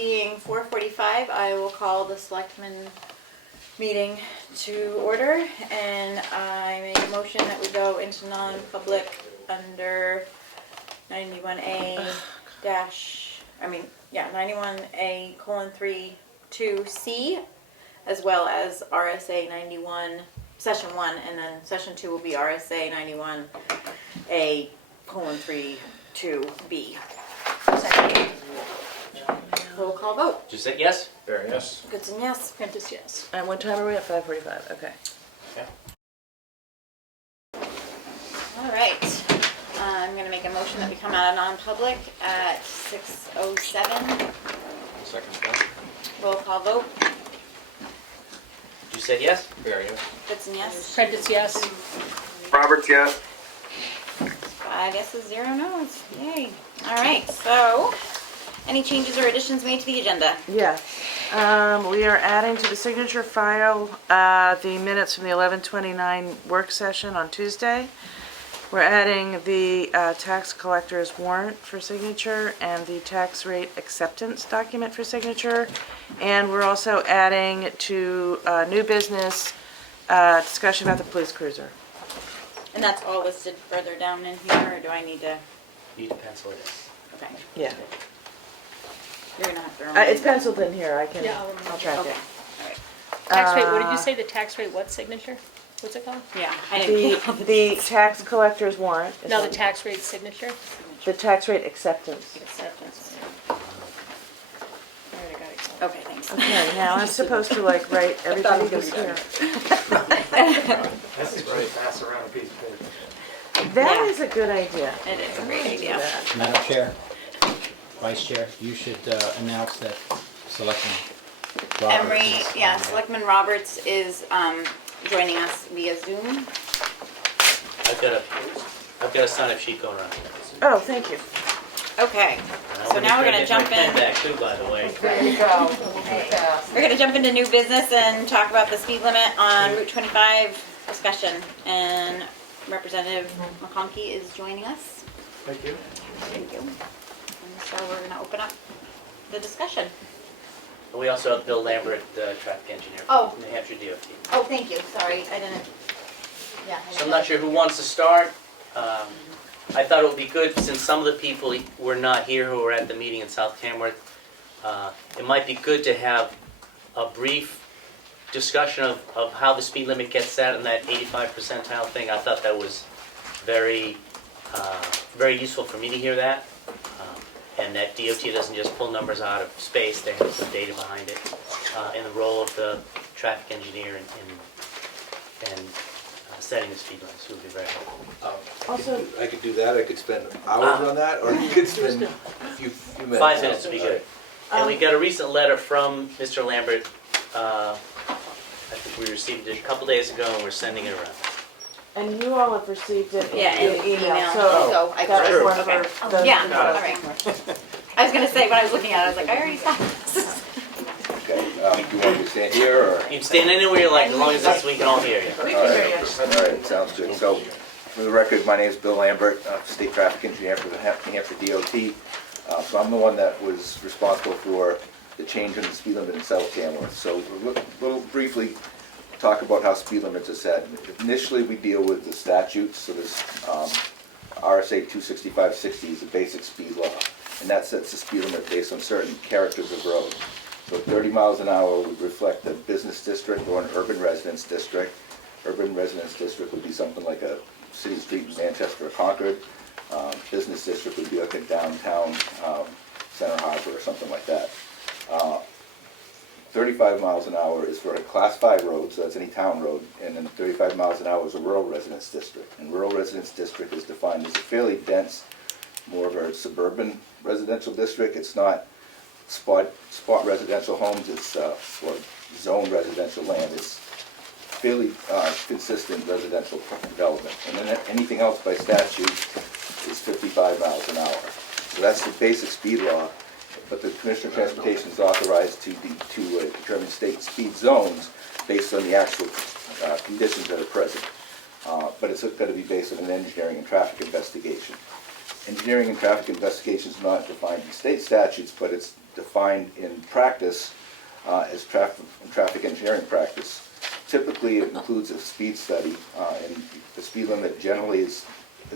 being 4:45, I will call the Selectmen meeting to order, and I make a motion that we go into non-public under 91A:3(2)C, as well as RSA 91, Session 1, and then Session 2 will be RSA 91A:3(2)B. Second. Roll call vote. Did you say yes? Barry, yes. Goodson, yes. Prentice, yes. And what time are we at? 5:45. Okay. Yeah. All right. I'm going to make a motion that we come out of non-public at 6:07. Second one. Roll call vote. Did you say yes? Barry, yes. Goodson, yes. Prentice, yes. Roberts, yes. 5 yeses, 0 no's. Yay. All right. So, any changes or additions made to the agenda? Yes. We are adding to the signature file the minutes from the 11/29 work session on Tuesday. We're adding the tax collector's warrant for signature and the tax rate acceptance document for signature. And we're also adding to new business discussion about the police cruiser. And that's all listed further down in here, or do I need to? Need to pencil it Okay. Yeah. You're going to have to remind It's me. penciled in here. I can. Yeah, I'll track Okay. it. All right. Tax rate, what did you say, the tax rate, what signature? What's it called? Yeah. I didn't The tax collector's warrant. is No, the on- tax rate signature? The tax rate acceptance. Acceptance. Alright, I got it. Okay, thanks. Okay, now I'm supposed to like write everybody who's here. That's right. Pass around a piece of paper. That Yeah. is a good idea. It is a great idea. Madam Chair, Vice Chair, you should announce that Selectman Roberts Emery, is yeah, on there. Selectman Roberts is joining us via Zoom. I've got a sign-up sheet going around. Oh, thank you. Okay, so now we're gonna jump in. Back too, by the way. There you go. We're gonna jump into new business and talk about the speed limit on Route 25 discussion. And Representative McConkey is joining us. Thank you. Thank you. And so we're gonna open up the discussion. We also have Bill Lambert, the traffic engineer Oh. from New Hampshire DOT. Oh, thank you, sorry, I didn't, yeah. I So I'm didn't- not sure who wants to start. I thought it would be good, since some of the people were not here who were at the meeting in South Tamworth, it might be good to have a brief discussion of how the speed limit gets set and that 85 percentile thing. I thought that was very, very useful for me to hear that. And that DOT doesn't just pull numbers out of space, they have some data behind it. And the role of the traffic engineer in setting the speed limits would be very helpful. Also- I could do that, I could spend hours on that, or you could spend a few minutes. 5 minutes would be good. And we got a recent letter from Mr. Lambert, I think we received it a couple days ago, and we're sending it around. And you all have received it Yeah, in in email, email. so So I that was just- one okay. for those Yeah, who- all right. I was gonna say, when I was looking at it, I was like, I already saw this. Okay, do you want me to stand here, or? You can stand anywhere you like, as long as we can all hear you. We can hear you. All right, sounds good. So, for the record, my name is Bill Lambert, State Traffic Engineer for the New Hampshire DOT. So I'm the one that was responsible for the change in the speed limit in South Tamworth. So, we'll briefly talk about how speed limits are set. Initially, we deal with the statutes, so this RSA 26560 is the basic speed law, and that sets the speed limit based on certain characters of road. So 30 miles an hour would reflect a business district or an urban residence district. Urban residence district would be something like a city street in Manchester or Concord. Business district would be like a downtown Center Harbor or something like that. 35 miles an hour is for a class 5 road, so that's any town road, and then 35 miles an hour is a rural residence district. And rural residence district is defined as a fairly dense, more of a suburban residential district. It's not spot residential homes, it's or zone residential land. It's fairly consistent residential development. And then anything else by statute is 55 miles an hour. So that's the basic speed law. But the Commissioner of Transportation is authorized to determine state speed zones based on the actual conditions that are present. But it's going to be based on an engineering and traffic investigation. engineering and traffic investigation is not defined in state statutes, but it's defined in practice as traffic engineering practice. Typically, it includes a speed study, and the speed limit generally is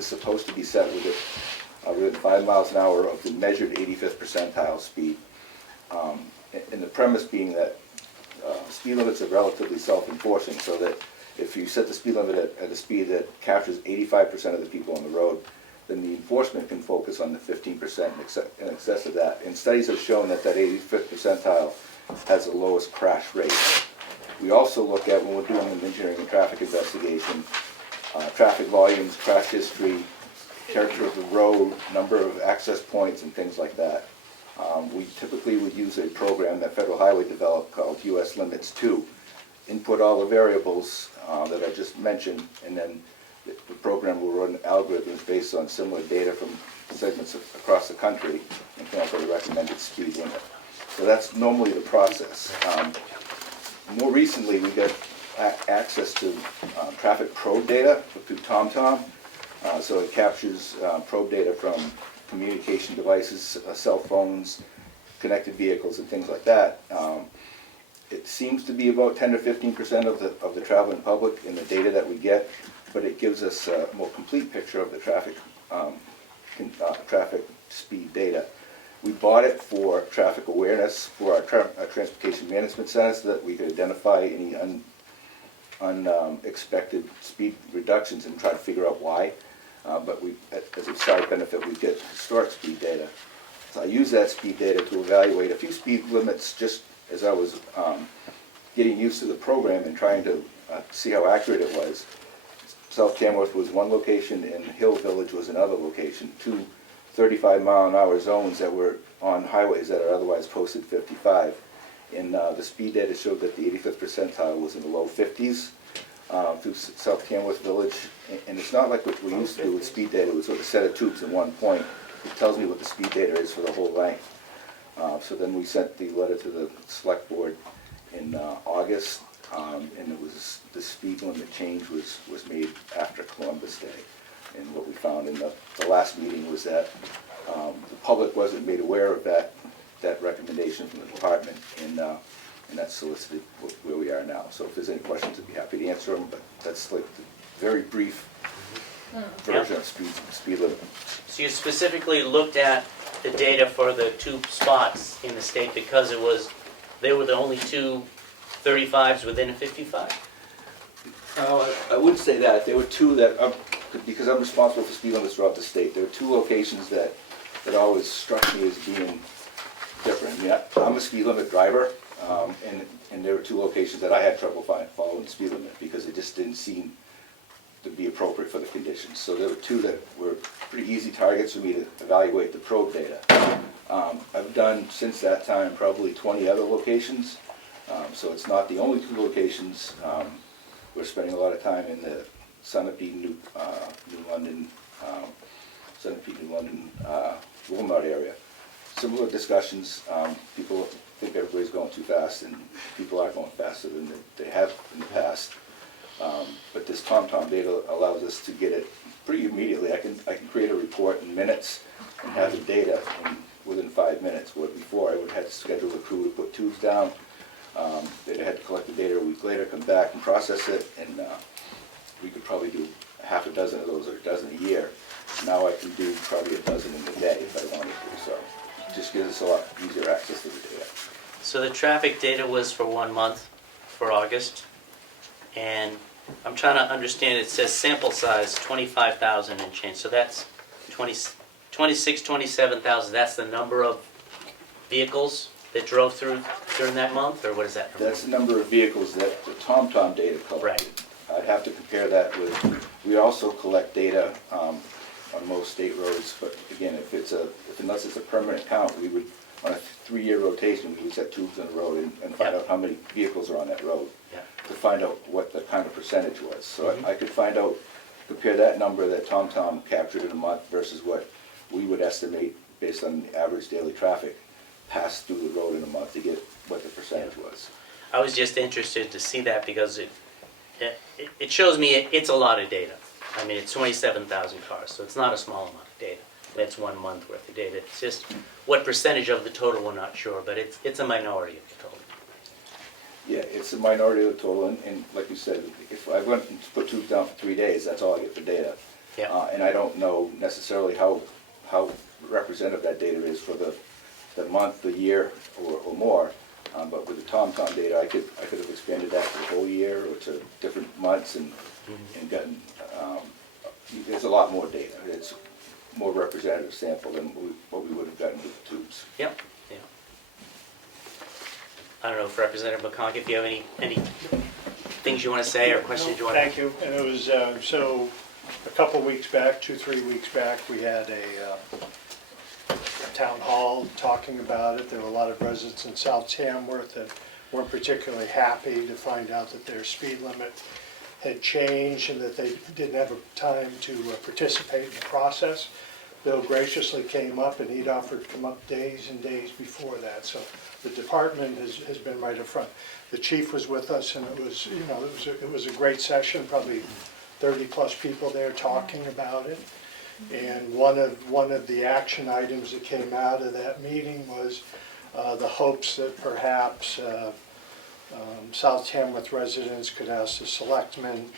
supposed to be set within 5 miles an hour of the measured 85th percentile speed. And the premise being that speed limits are relatively self-enforcing, so that if you set the speed limit at a speed that captures 85% of the people on the road, then the enforcement can focus on the 15% in excess of that. And studies have shown that that 85th percentile has the lowest crash rate. We also look at, when we're doing an engineering and traffic investigation, traffic volumes, crash history, character of the road, number of access points, and things like that. We typically would use a program that Federal Highway developed called US Limits 2. Input all the variables that I just mentioned, and then the program will run algorithms based on similar data from segments across the country and come up with a recommended speed limit. So that's normally the process. More recently, we got access to traffic probe data through TomTom. So it captures probe data from communication devices, cell phones, connected vehicles, and things like that. It seems to be about 10 to 15% of the traveling public in the data that we get, but it gives us a more complete picture of the traffic speed data. We bought it for traffic awareness for our transportation management centers so that we could identify any unexpected speed reductions and try to figure out why. But as a side benefit, we get historic speed data. So I use that speed data to evaluate a few speed limits just as I was getting used to the program and trying to see how accurate it was. South Tamworth was one location and Hill Village was another location, two 35-mile-an-hour zones that were on highways that are otherwise posted 55. And the speed data showed that the 85th percentile was in the low 50s through South Tamworth Village. And it's not like what we used to do with speed data. It was with a set of tubes in one point. It tells me what the speed data is for the whole length. So then we sent the letter to the select board in August, and it was the speed limit change was made after Columbus Day. And what we found in the last meeting was that the public wasn't made aware of that recommendation from the department, and that's solicited where we are now. So if there's any questions, I'd be happy to answer them, but that's like the very brief version of speed limit. So you specifically looked at the data for the two spots in the state because they were the only two 35s within a 55? I wouldn't say that. There were two that, because I'm responsible for speed limits throughout the state, there were two locations that always struck me as being different. I mean, I'm a speed limit driver, and there were two locations that I had trouble following the speed limit because it just didn't seem to be appropriate for the conditions. So there were two that were pretty easy targets for me to evaluate the probe data. I've done, since that time, probably 20 other locations, so it's not the only two locations. We're spending a lot of time in the Sunapee, New London, Walmart area. Similar discussions. People think everybody's going too fast, and people are going faster than they have in the past. But this TomTom data allows us to get it pretty immediately. I can create a report in minutes and have the data within 5 minutes. Where before I would have to schedule a crew to put tubes down. They'd had to collect the data a week later, come back and process it, and we could probably do half a dozen of those or a dozen a year. Now I can do probably a dozen in a day if I wanted to. So it just gives us a lot easier access to the data. So the traffic data was for 1 month, for August, and I'm trying to understand, it says sample size 25,000 and change, so that's 27,000, that's the number of vehicles that drove through during that month, or what is that number? That's the number of vehicles that the TomTom data collected. Right. I'd have to compare that with, we also collect data on most state roads, but again, unless it's a permanent count, we would, on a 3-year rotation, we would set tubes on the road and find out how many vehicles are on that road to find out what the kind of percentage was. So I could find out, compare that number that TomTom captured in a month versus what we would estimate based on the average daily traffic passed through the road in a month to get what the percentage was. I was just interested to see that because it shows me it's a lot of data. I mean, it's 27,000 cars, so it's not a small amount of data. That's 1 month worth of data. It's just what percentage of the total, we're not sure, but it's a minority of the total. Yeah, it's a minority of the total, and like you said, if I went and put tubes down for 3 days, that's all I get for data. Yeah. And I don't know necessarily how representative that data is for the month, the year, or more. But with the TomTom data, I could have expanded that to the whole year or to different months and gotten, there's a lot more data. It's more representative sample than what we would have gotten with the tubes. Yep, yeah. I don't know if Representative McConkey, if you have any things you want to say or questions you want to... Thank you. And it was, so a couple weeks back, 2-3 weeks back, we had a town hall talking about it. There were a lot of residents in South Tamworth that weren't particularly happy to find out that their speed limit had changed and that they didn't have time to participate in the process. Bill graciously came up and he'd offered to come up days and days before that. So the department has been right up front. The chief was with us, and it was, you know, it was a great session, probably 30+ people there talking about it. And one of the action items that came out of that meeting was the hopes that perhaps South Tamworth residents could ask the selectmen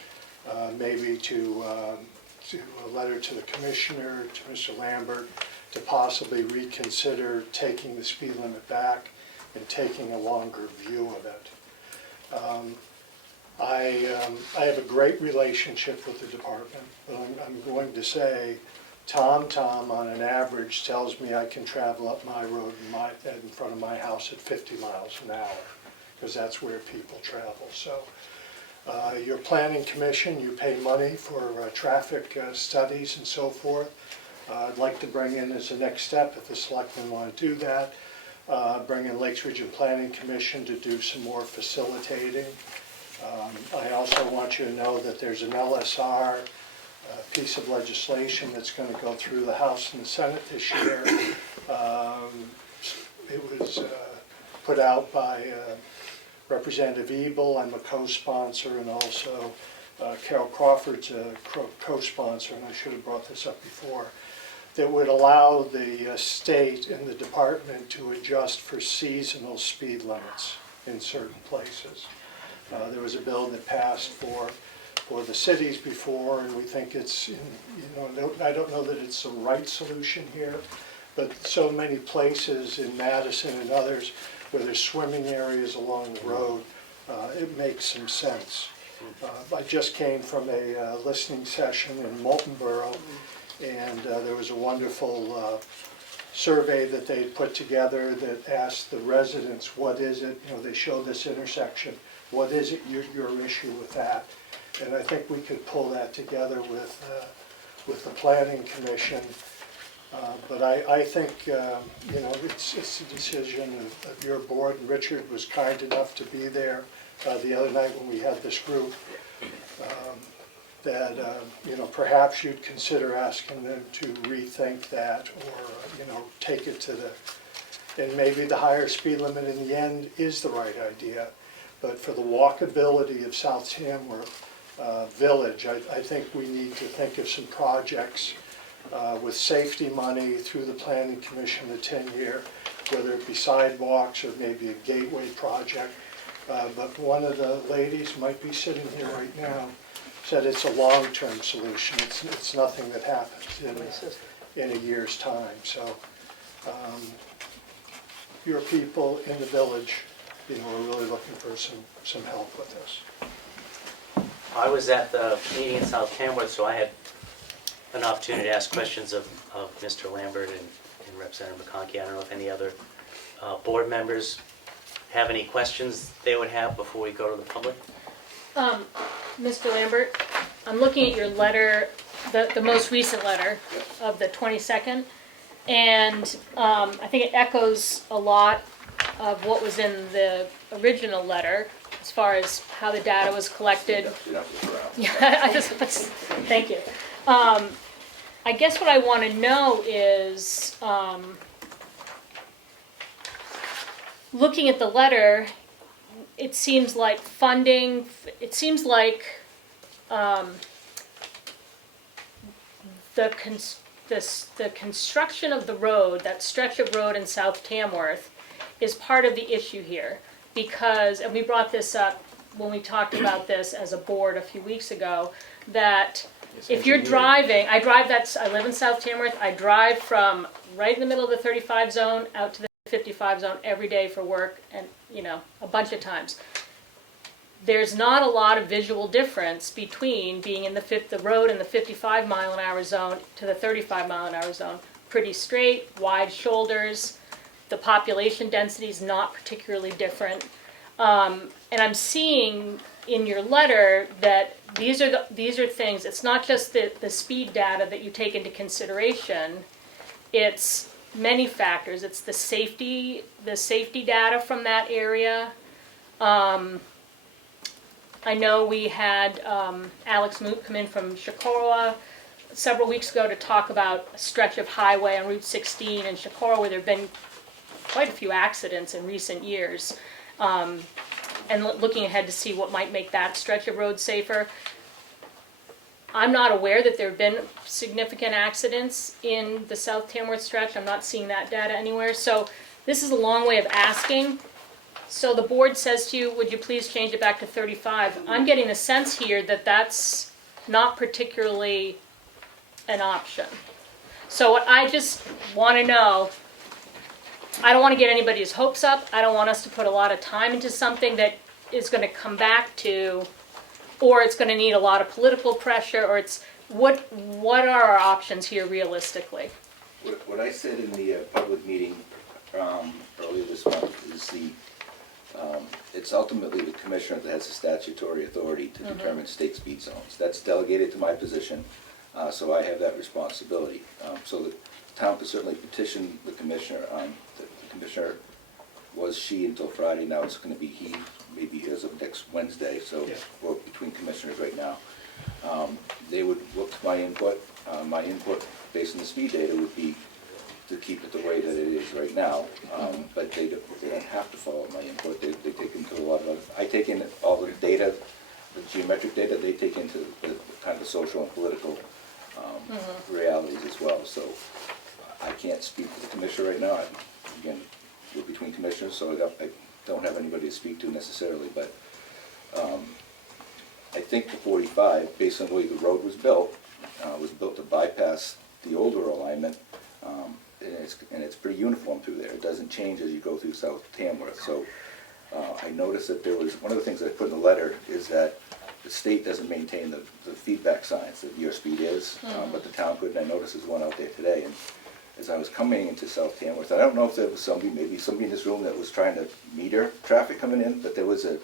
maybe to a letter to the commissioner, to Mr. Lambert, to possibly reconsider taking the speed limit back and taking a longer view of it. I have a great relationship with the department, but I'm going to say Tom on an average tells me I can travel up my road in front of my house at 50 miles an hour, because that's where people travel. So your planning commission, you pay money for traffic studies and so forth. I'd like to bring in as the next step, if the selectmen want to do that, bring in Lakes Region Planning Commission to do some more facilitating. I also want you to know that there's an LSR piece of legislation that's going to go through the House and the Senate this year. It was put out by Representative Ebel. I'm a co-sponsor, and also Carol Crawford's a co-sponsor, and I should have brought this up before, that would allow the state and the department to adjust for seasonal speed limits in certain places. There was a bill that passed for the cities before, and we think it's, I don't know that it's the right solution here, but so many places in Madison and others where there's swimming areas along the road, it makes some sense. I just came from a listening session in Moulton Borough, and there was a wonderful survey that they put together that asked the residents, what is it, they show this intersection, what is it your issue with that? And I think we could pull that together with the planning commission. But I think, it's a decision of your board, and Richard was kind enough to be there the other night when we had this group, that, perhaps you'd consider asking them to rethink that, or, take it to and maybe the higher speed limit in the end is the right idea. But for the walkability of South Tamworth Village, I think we need to think of some projects with safety money through the Planning Commission, the 10-year, whether it be sidewalks or maybe a gateway project. But one of the ladies might be sitting here right now, said it's a long-term solution. It's nothing that happens in a year's time. So your people in the village, are really looking for some help with this. I was at the meeting in South Tamworth, so I had an opportunity to ask questions of Mr. Lambert and Representative McConkey. I don't know if any other board members have any questions they would have before we go to the public. Mr. Lambert, I'm looking at your letter, the most recent letter of the 22nd, and I think it echoes a lot of what was in the original letter as far as how the data was collected. Yeah, thank you. I guess what I want to know is, looking at the letter, it seems like funding, it seems like the construction of the road, that stretch of road in South Tamworth, is part of the issue here. Because, and we brought this up when we talked about this as a board a few weeks ago, that if you're driving, I live in South Tamworth, I drive from right in the middle of the 35 zone out to the 55 zone every day for work, and, you know, a bunch of times. There's not a lot of visual difference between being in the road in the 55 mile an hour zone to the 35 mile an hour zone. Pretty straight, wide shoulders, the population density is not particularly different. And I'm seeing in your letter that these are things, it's not just the speed data that you take into consideration, it's many factors. It's the safety data from that area. I know we had Alex Moot come in from Shakora several weeks ago to talk about a stretch of highway on Route 16 in Shakora where there have been quite a few accidents in recent years. And looking ahead to see what might make that stretch of road safer. I'm not aware that there have been significant accidents in the South Tamworth stretch. I'm not seeing that data anywhere. So this is a long way of asking. So the board says to you, would you please change it back to 35? I'm getting the sense here that that's not particularly an option. So what I just want to know, I don't want to get anybody's hopes up. I don't want us to put a lot of time into something that is going to come back to, or it's going to need a lot of political pressure, or it's, what are our options here realistically? What I said in the public meeting earlier this month is it's ultimately the commissioner that has the statutory authority to determine state speed zones. That's delegated to my position, so I have that responsibility. So the town could certainly petition the commissioner. The commissioner was she until Friday, now it's going to be he, maybe as of next Wednesday, so we're between commissioners right now. They would look to my input. My input based on the speed data would be to keep it the way that it is right now, but they don't have to follow my input. They take into a lot of, I take in all the data, the geometric data, they take into the kind of social and political realities as well. So I can't speak to the commissioner right now. Again, we're between commissioners, so I don't have anybody to speak to necessarily, but I think the 45, based on the way the road was built to bypass the older alignment, and it's pretty uniform through there. It doesn't change as you go through South Tamworth. So I noticed that there was, one of the things I put in the letter is that the state doesn't maintain the feedback signs that your speed is, but the town could, and I noticed there's one out there today. And as I was coming into South Tamworth, I don't know if there was maybe somebody in this room that was trying to meter traffic coming in, but there was a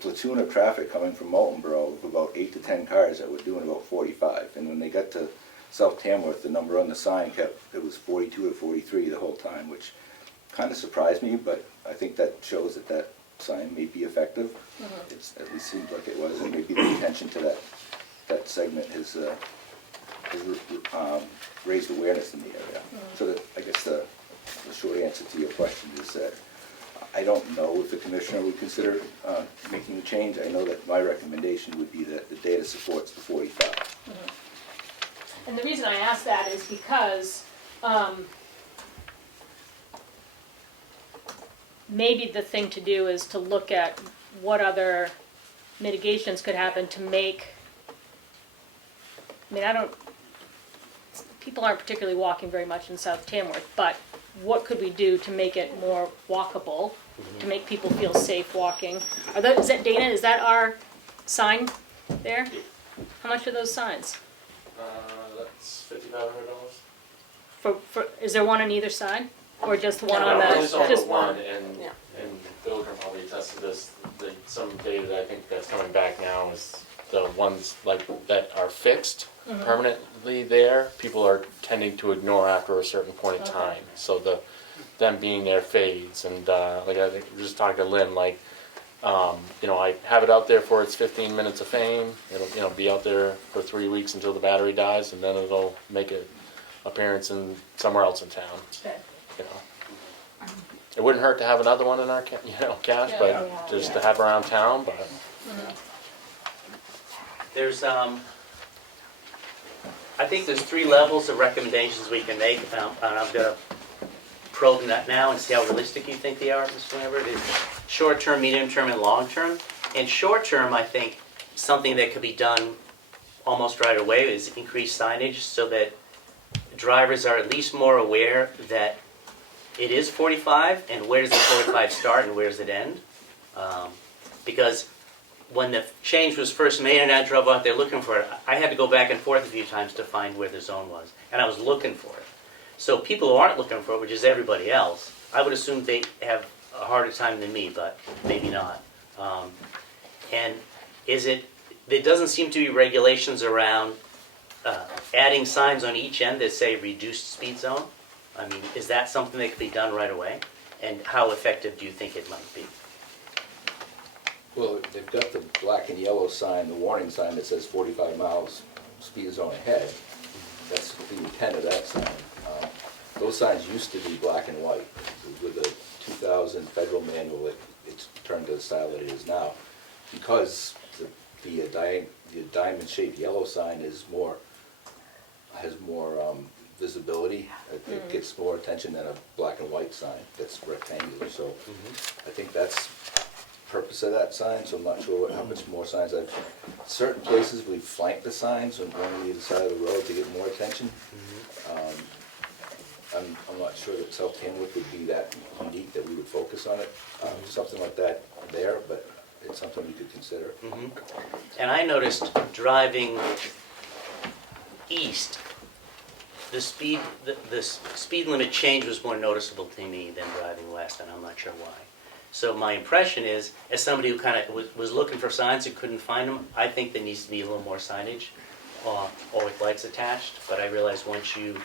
platoon of traffic coming from Moultonborough of about 8 to 10 cars that were doing about 45. And when they got to South Tamworth, the number on the sign it was 42 to 43 the whole time, which kind of surprised me, but I think that shows that sign may be effective. It's at least seems like it was, and maybe the attention to that segment has raised awareness in the area. So that, I guess the short answer to your question is that I don't know if the commissioner would consider making a change. I know that my recommendation would be that the data supports the 45. And the reason I ask that is because maybe the thing to do is to look at what other mitigations could happen to make, people aren't particularly walking very much in South Tamworth, but what could we do to make it more walkable, to make people feel safe walking? Is that, Dana, is that our sign there? How much are those signs? That's $5,500. For is there one on either side, or just one on I the? only saw Just the one, and Bill can probably attest to this. Some data that I think that's coming back now is the ones like that are fixed permanently there. People are tending to ignore after a certain point in time. So them being there fades, and like I think just talking to Lynn, like I have it out there for its 15 minutes of fame. It'll be out there for 3 weeks until the battery dies, and then it'll make an appearance in somewhere else in town. Okay. It wouldn't hurt to have another one in our cache, but just to have around town. But There's I've think there's 3 levels of recommendations we can make, and I'm gonna probe that now and see how realistic you think they are, Mr. Lambert. Is short-term, medium-term, and long-term. And short-term, I think, something that could be done almost right away is increase signage so that drivers are at least more aware that it is 45, and where does the 45 start and where does it end? Because when the change was first made and I drove out there looking for it, I had to go back and forth a few times to find where the zone was, and I was looking for it. So people who aren't looking for it, which is everybody else, I would assume they have a harder time than me, but maybe not. And there doesn't seem to be regulations around adding signs on each end that say reduced speed zone. I mean, is that something that could be done right away? And how effective do you think it might be? Well, they've got the black and yellow sign, the warning sign that says 45 miles speed zone ahead. That's the intent of that sign. Those signs used to be black and white. With the 2000 federal manual, it's turned to the style that it is now. Because the diamond-shaped yellow sign has more visibility. It gets more attention than a black and white sign that's rectangular. So I think that's the purpose of that sign. So I'm not sure how much more signs certain places we've flanked the signs on one on either side of the road to get more attention. I'm not sure that South Tamworth would be that unique that we would focus on it. Something like that there, but it's something we could consider. And I noticed driving east, the speed limit change was more noticeable to me than driving west, and I'm not sure why. So my impression is, as somebody who kind of was looking for signs and couldn't find them, I think there needs to be a little more signage or with lights attached. But I realize once you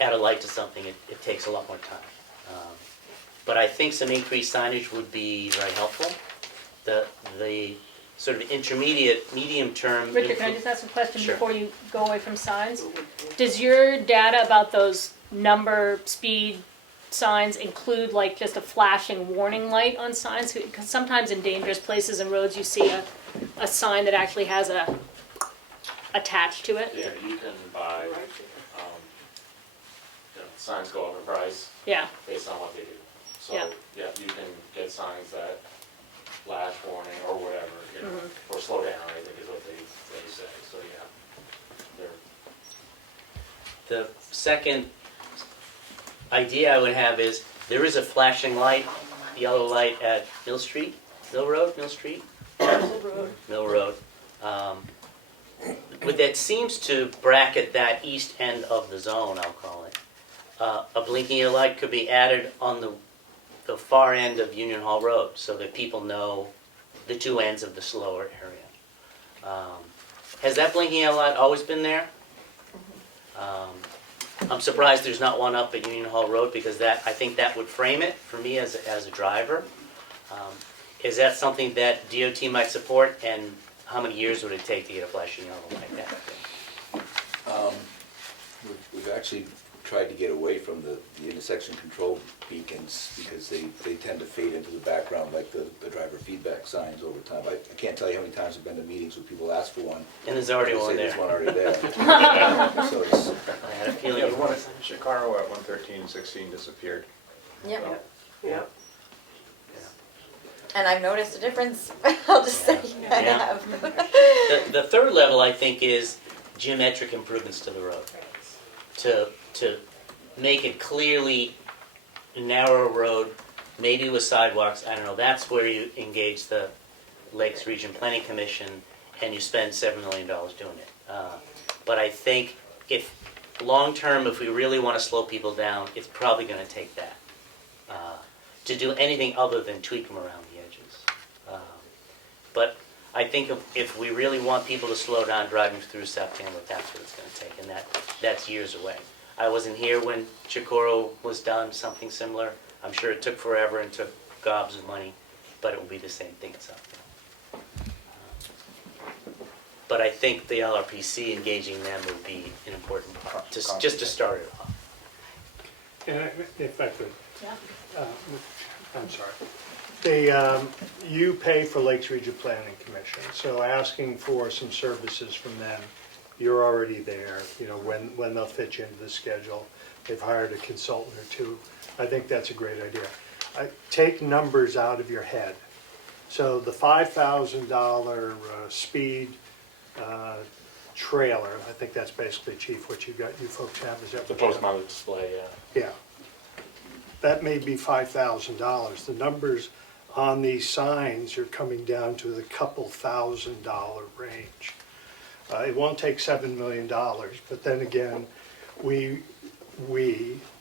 add a light to something, it takes a lot more time. But I think some increased signage would be very helpful. The sort of intermediate, medium term. Richard, can I just ask a question Sure. before you go away from signs? Does your data about those number, speed signs include like just a flashing warning light on signs? Because sometimes in dangerous places and roads you see a sign that actually has a attached to it. Yeah, you can buy, signs go up in price Yeah. based on what they do. So, Yeah. yeah, you can get signs that flash warning or whatever, or slow down, I think is what they say. So, yeah, they're The second idea I would have is there is a flashing light, yellow light at Mill Street, Mill Road. But that seems to bracket that east end of the zone, I'll call it. A blinking yellow light could be added on the far end of Union Hall Road so that people know the two ends of the slower area. Has that blinking yellow light always been there? I'm surprised there's not one up at Union Hall Road because I think that would frame it for me as a driver. Is that something that DOT might support, and how many years would it take to get a flashing yellow like that? We've actually tried to get away from the intersection control beacons because they tend to fade into the background like the driver feedback signs over time. I can't tell you how many times I've been to meetings where people ask for one. And there's already They say one there. There's one already there. So it's, I had a feeling. Yeah, the one at Chicago at 113-16 disappeared. Yep. Yeah. And I've noticed a difference. I'll just say I Yeah. have. The third level, I think, is geometric improvements to the road. To make it clearly narrow road, maybe with sidewalks, I don't know, that's where you engage the Lakes Region Planning Commission and you spend $7 million doing it. But I think if long-term, if we really want to slow people down, it's probably going to take that to do anything other than tweak them around the edges. But I think if we really want people to slow down driving through South Tamworth, that's what it's going to take, and that's years away. I wasn't here when Chicoro was done, something similar. I'm sure it took forever and took gobs of money, but it will be the same thing in South Tamworth. But I think the LRPC engaging them would be an important part, just to start it off. And if I could, Yeah. I'm sorry. You pay for Lakes Region Planning Commission, so asking for some services from them you're already there, when they'll fit you into the schedule. They've hired a consultant or two. I think that's a great idea. Take numbers out of your head. So the $5,000 speed trailer, I think that's basically, Chief, what you folks have, is that The what you have? post-mounted display, yeah. Yeah. That may be $5,000. The numbers on these signs are coming down to the couple $1,000 range. It won't take $7 million, but then again, we,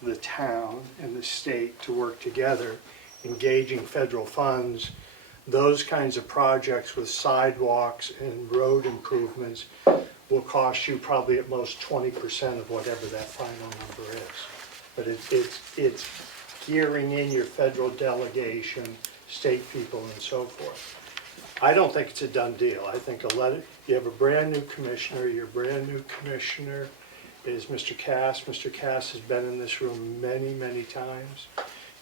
the town and the state, to work together, engaging federal funds, those kinds of projects with sidewalks and road improvements will cost you probably at most 20% of whatever that final number is. But it's gearing in your federal delegation, state people, and so forth. I don't think it's a done deal. I think you have a brand new commissioner. Your brand new commissioner is Mr. Cass. Mr. Cass has been in this room many, many times.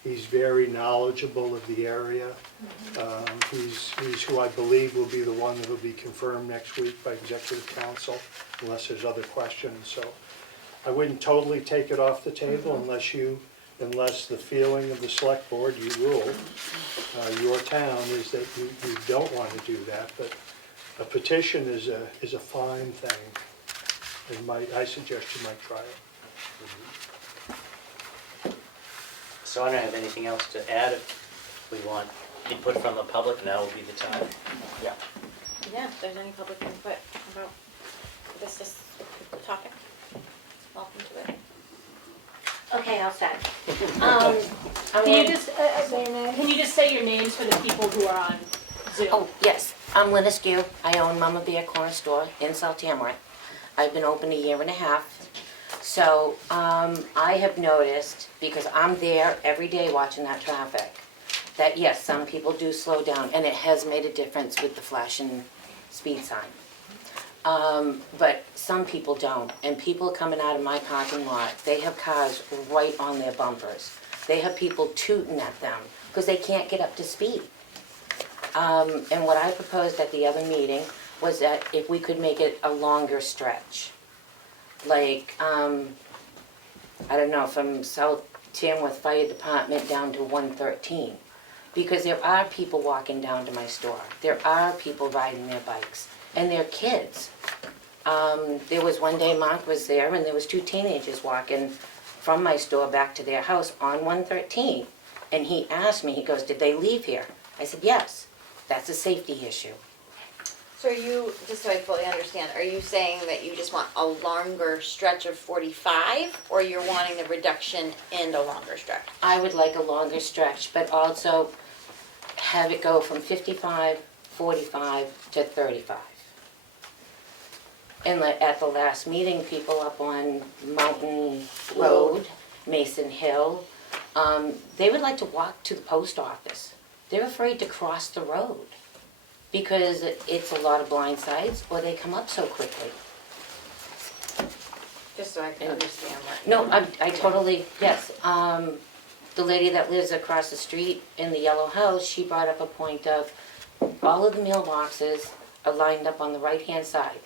He's very knowledgeable of the area. He's who I believe will be the one that will be confirmed next week by Executive Council, unless there's other questions. So I wouldn't totally take it off the table unless the feeling of the select board, you rule, your town, is that you don't want to do that. But a petition is a fine thing, and I suggest you might try it. So I don't have anything else to add. If we want input from the public, now would be the time. Yeah. Yeah, if there's any public input about this topic, welcome to it. Okay, I'll start. Can you just say your names for the people who are on Zoom? Oh, yes, I'm Linda Skew. I own Mama Bear Corner Store in South Tamworth. I've been open 1.5 years. So I have noticed, because I'm there every day watching that traffic, that yes, some people do slow down, and it has made a difference with the flashing speed sign. But some people don't, and people coming out of my parking lot, they have cars right on their bumpers. They have people tooting at them because they can't get up to speed. And what I proposed at the other meeting was that if we could make it a longer stretch, like, I don't know, from South Tamworth Fire Department down to 113. Because there are people walking down to my store. There are people riding their bikes. And they're kids. There was one day Mark was there and there was 2 teenagers walking from my store back to their house on 113. And he asked me, he goes, did they leave here? I said, yes, that's a safety issue. So are you, just so I fully understand, are you saying that you just want a longer stretch of 45, or you're wanting a reduction in a longer stretch? I would like a longer stretch, but also have it go from 55, 45 to 35. And at the last meeting, people up on Mountain Road, Mason Hill, they would like to walk to the post office. They're afraid to cross the road because it's a lot of blind sides, or they come up so quickly. Just so I can understand that. No, I totally, yes. The lady that lives across the street in the yellow house, she brought up a point of all of the mailboxes are lined up on the right-hand side.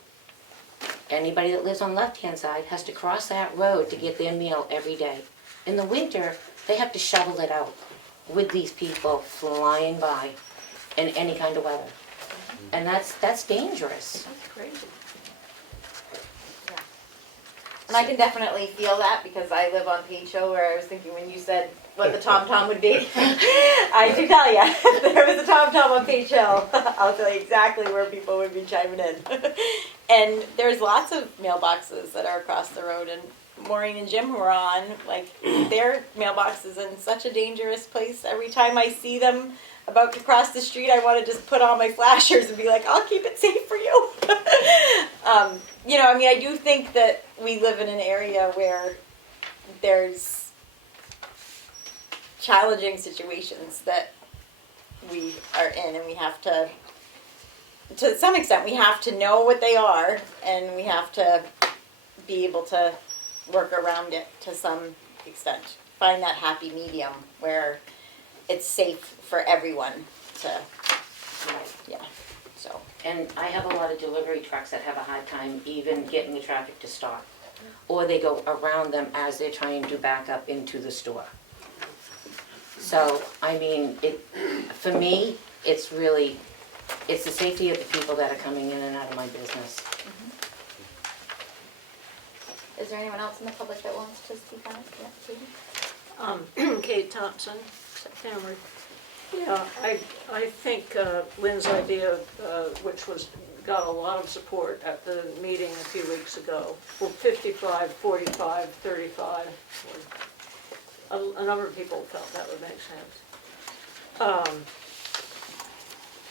Anybody that lives on the left-hand side has to cross that road to get their mail every day. In the winter, they have to shovel it out with these people flying by in any kind of weather. And that's dangerous. That's crazy. Yeah. And I can definitely feel that because I live on Page Hill, where I was thinking when you said what the TomTom would be. I do tell you, if there was a TomTom on Page Hill, I'll tell you exactly where people would be chiming in. And there's lots of mailboxes that are across the road, and Maureen and Jim who are on, like, their mailbox is in such a dangerous place. Every time I see them about to cross the street, I want to just put on my flashers and be like, I'll keep it safe for you. You know, I mean, I do think that we live in an area where there's challenging situations that we are in, and we have to some extent, we have to know what they are, and we have to be able to work around it to some extent. Find that happy medium where it's safe for everyone to, yeah. So, and I have a lot of delivery trucks that have a hard time even getting the traffic to stop. Or they go around them as they're trying to back up into the store. So, I mean, for me, it's the safety of the people that are coming in and out of my business. Is there anyone else in the public that wants to speak on it? Yeah, Katie? Kate Thompson, Tamworth. Yeah, I think Lynn's idea, which got a lot of support at the meeting a few weeks ago, well, 55, 45, 35, a number of people felt that would make sense.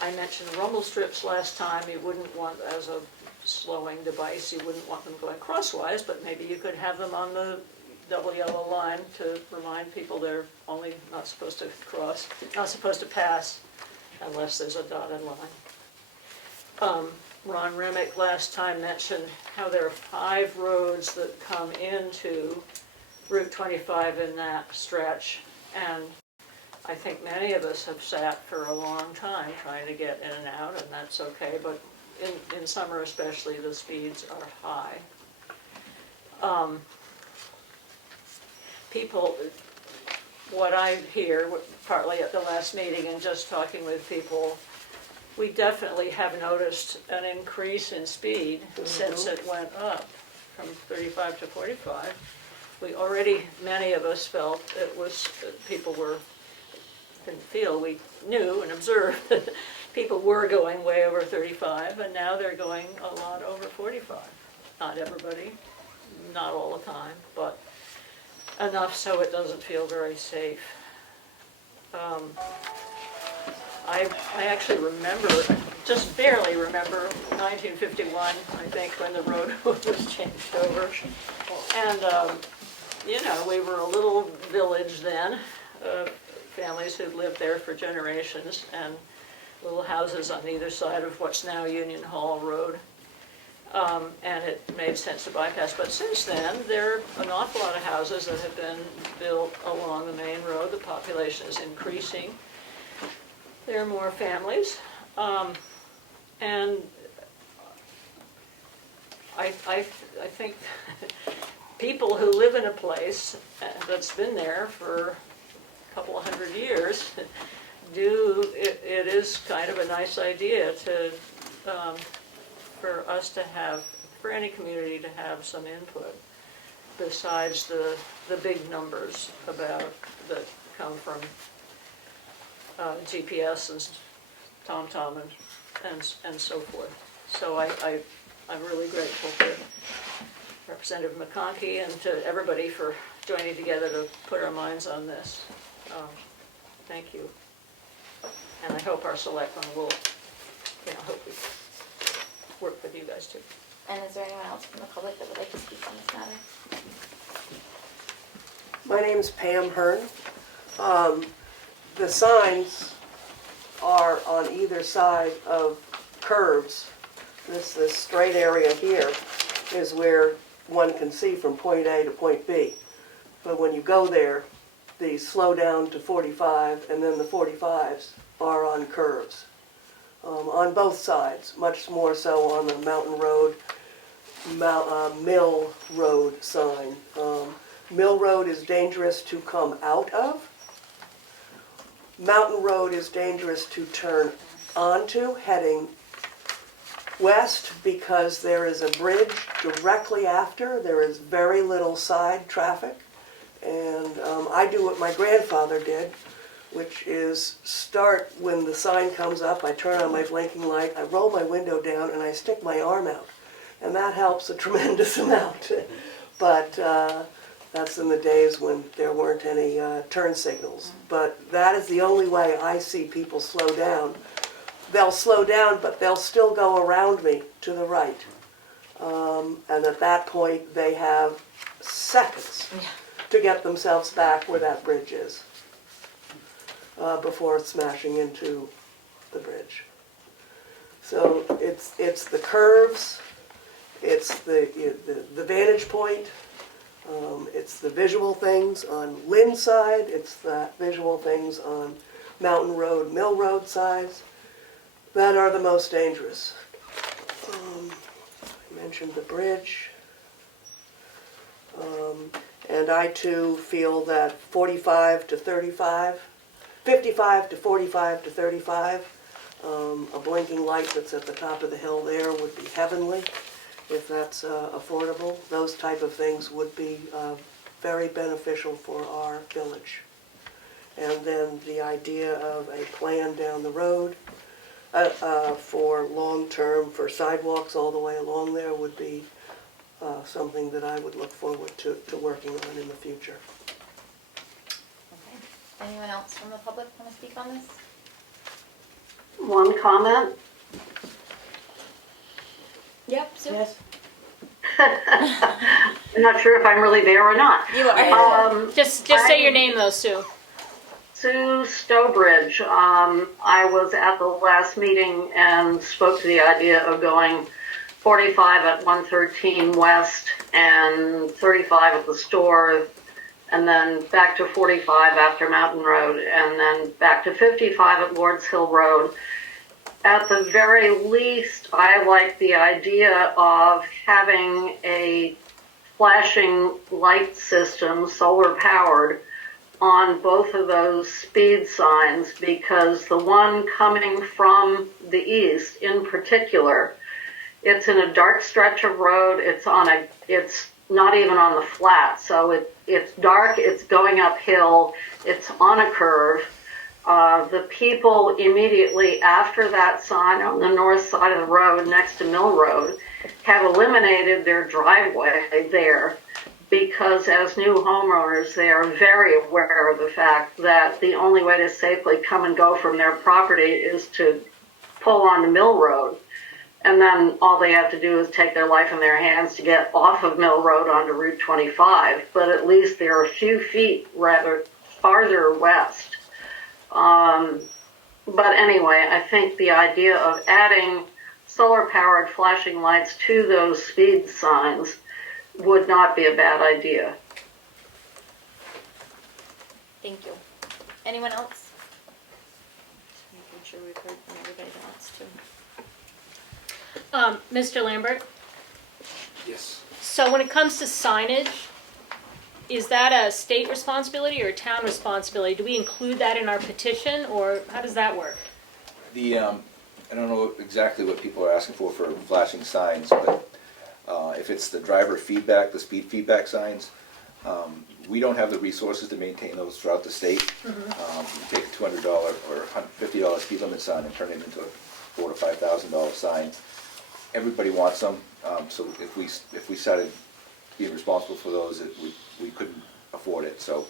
I mentioned rumble strips last time. You wouldn't want, as a slowing device, you wouldn't want them going crosswise, but maybe you could have them on the double yellow line to remind people they're only not supposed to cross, not supposed to pass unless there's a dotted line. Ron Remick last time mentioned how there are 5 roads that come into Route 25 in that stretch, and I think many of us have sat for a long time trying to get in and out, and that's okay, but in summer especially, the speeds are high. People, what I hear, partly at the last meeting and just talking with people, we definitely have noticed an increase in speed since it went up from 35 to 45. We already, many of us felt it was, we knew and observed that people were going way over 35, and now they're going a lot over 45. Not everybody, not all the time, but enough so it doesn't feel very safe. I actually remember, just barely remember, 1951, I think, when the road was changed over. And, you know, we were a little village then, families who'd lived there for generations, and little houses on either side of what's now Union Hall Road. And it made sense to bypass. But since then, there are an awful lot of houses that have been built along the main road. The population is increasing. There are more families. And I think people who live in a place that's been there for a couple of 100 years it is kind of a nice idea to for us to have, for any community to have some input besides the big numbers that come from GPS and TomTom and so forth. So I'm really grateful to Representative McConkey and to everybody for joining together to put our minds on this. Thank you. And I hope our selectmen will, hope we work with you guys too. And is there anyone else from the public that would like to speak on this matter? My name's Pam Hearn. The signs are on either side of curves. This straight area here is where one can see from point A to point B. But when you go there, the slow down to 45 and then the 45s are on curves. On both sides, much more so on the Mountain Road, Mill Road sign. Mill Road is dangerous to come out of. Mountain Road is dangerous to turn onto, heading west, because there is a bridge directly after. There is very little side traffic. And I do what my grandfather did, which is start when the sign comes up, I turn on my blinking light, I roll my window down, and I stick my arm out. And that helps a tremendous amount. But that's in the days when there weren't any turn signals. But that is the only way I see people slow down. They'll slow down, but they'll still go around me to the right. And at that point, they have seconds to get themselves back where that bridge is before smashing into the bridge. So it's the curves, it's the vantage point, it's the visual things on Lynn's side, it's the visual things on Mountain Road, Mill Road sides. that are the most dangerous. I mentioned the bridge. And I too feel that 45 to 35, 55 to 45 to 35, a blinking light that's at the top of the hill there would be heavenly, if that's affordable. Those type of things would be very beneficial for our village. And then the idea of a plan down the road for long-term, for sidewalks all the way along there would be something that I would look forward to working on in the future. Okay. Anyone else from the public want to speak on this? One comment. Yep, Sue? Yes? I'm not sure if I'm really there or not. You are. Just say your name though, Sue. Sue Stowbridge. I was at the last meeting and spoke to the idea of going 45 at 113 West and 35 at the store, and then back to 45 after Mountain Road, and then back to 55 at Lord's Hill Road. At the very least, I like the idea of having a flashing light system, solar powered, on both of those speed signs, because the one coming from the east in particular, it's in a dark stretch of road, it's not even on the flat, so it's dark, it's going uphill, it's on a curve. The people immediately after that sign on the north side of the road next to Mill Road have eliminated their driveway there, because as new homeowners, they are very aware of the fact that the only way to safely come and go from their property is to pull onto Mill Road. And then all they have to do is take their life in their hands to get off of Mill Road onto Route 25. But at least they're a few feet rather farther west. But anyway, I think the idea of adding solar-powered flashing lights to those speed signs would not be a bad idea. Thank you. Anyone else? Making sure we've heard from everybody that wants to. Mr. Lambert, Yes. so when it comes to signage, is that a state responsibility or a town responsibility? Do we include that in our petition, or how does that work? I don't know exactly what people are asking for flashing signs, but if it's the driver feedback, the speed feedback signs, we don't have the resources to maintain those throughout the state. You take a $200 or $50 speed limit sign and turn it into a $4,000 to $5,000 sign. Everybody wants them, so if we started being responsible for those, we couldn't afford it. So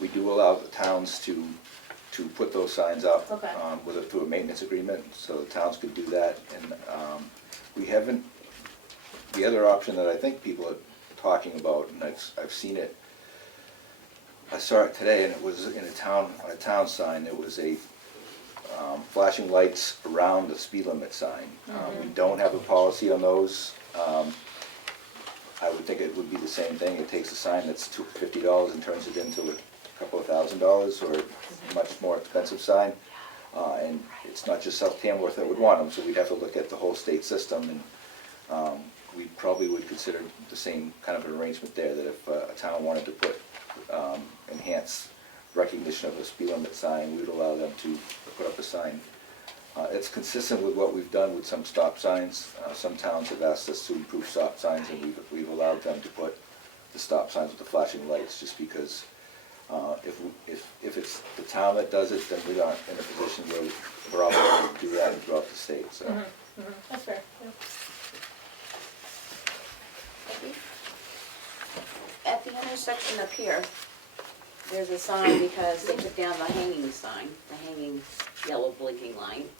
we do allow the towns to put those signs up through a maintenance agreement, so the towns could do that. And we haven't. The other option that I think people are talking about, and I've seen it. I saw it today, and it was in on a town sign. It was a flashing lights around the speed limit sign. We don't have a policy on those. I would think it would be the same thing. It takes a sign that's $50 and turns it into a couple of $1,000 or a much more expensive sign. And it's not just South Tamworth that would want them, so we'd have to look at the whole state system. And we probably would consider the same kind of an arrangement there, that if a town wanted to put enhanced recognition of a speed limit sign, we would allow them to put up a sign. It's consistent with what we've done with some stop signs. Some towns have asked us to improve stop signs, and we've allowed them to put the stop signs with the flashing lights, just because if it's the town that does it, then we aren't in a position where we're obligated to do that throughout the state. So. That's fair. Yeah. At the intersection up here, there's a sign because they took down the hanging sign, the hanging yellow blinking light,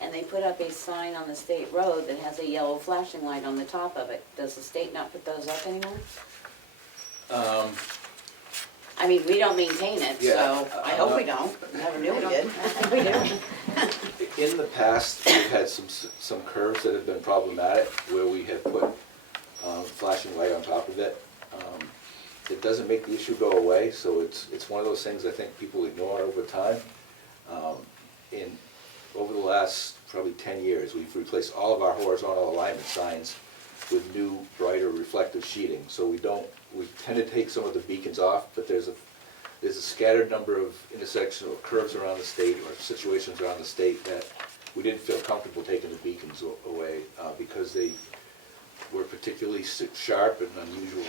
and they put up a sign on the state road that has a yellow flashing light on the top of it. Does the state not put those up anymore? I mean, we don't maintain it, so I hope we don't. Never knew we did. I think we do. In the past, we've had some curves that have been problematic, where we have put flashing light on top of it. It doesn't make the issue go away, so it's one of those things I think people ignore over time. Over the last probably 10 years. We've replaced all of our horizontal alignment signs with new, brighter reflective sheeting. So we tend to take some of the beacons off, but there's a scattered number of intersections or curves around the state or situations around the state that we didn't feel comfortable taking the beacons away because they were particularly sharp and unusual.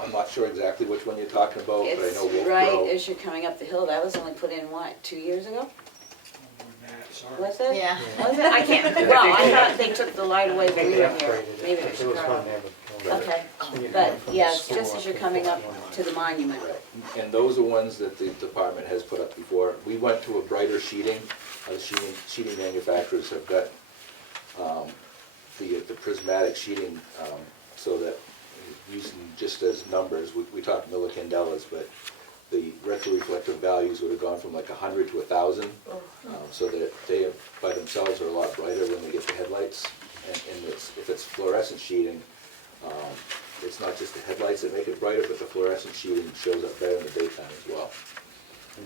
I'm not sure exactly which one you're talking about, but I know It's Wolf right Row. as you're coming up the hill. That was only put in, what, 2 years ago? Was it? Yeah. Was it? I can't, well, I thought they took the light away when we were here. Maybe it was Chicago. Okay, but yes, just as you're coming up to the monument. Right. And those are ones that the department has put up before. We went to a brighter sheeting. The sheeting manufacturers have got the prismatic sheeting so that using just as numbers, we talked millicandelas, but the retroreflective values would have gone from like 100 to 1,000, so that they by themselves are a lot brighter when they get the headlights. And if it's fluorescent sheeting, it's not just the headlights that make it brighter, but the fluorescent sheeting shows up better in the daytime as well.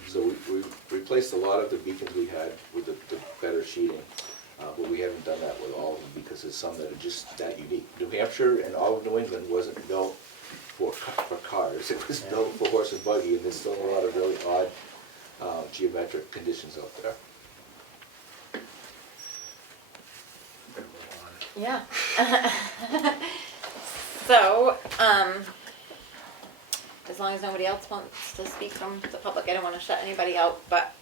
So we replaced a lot of the beacons we had with the better sheeting, but we haven't done that with all of them because there's some that are just that unique. New Hampshire and all of New England wasn't built for cars. It was built for horse and buggy, and there's still a lot of really odd geometric conditions out there. Yeah. So, as long as nobody else wants to speak from the public, I don't want to shut anybody out, but,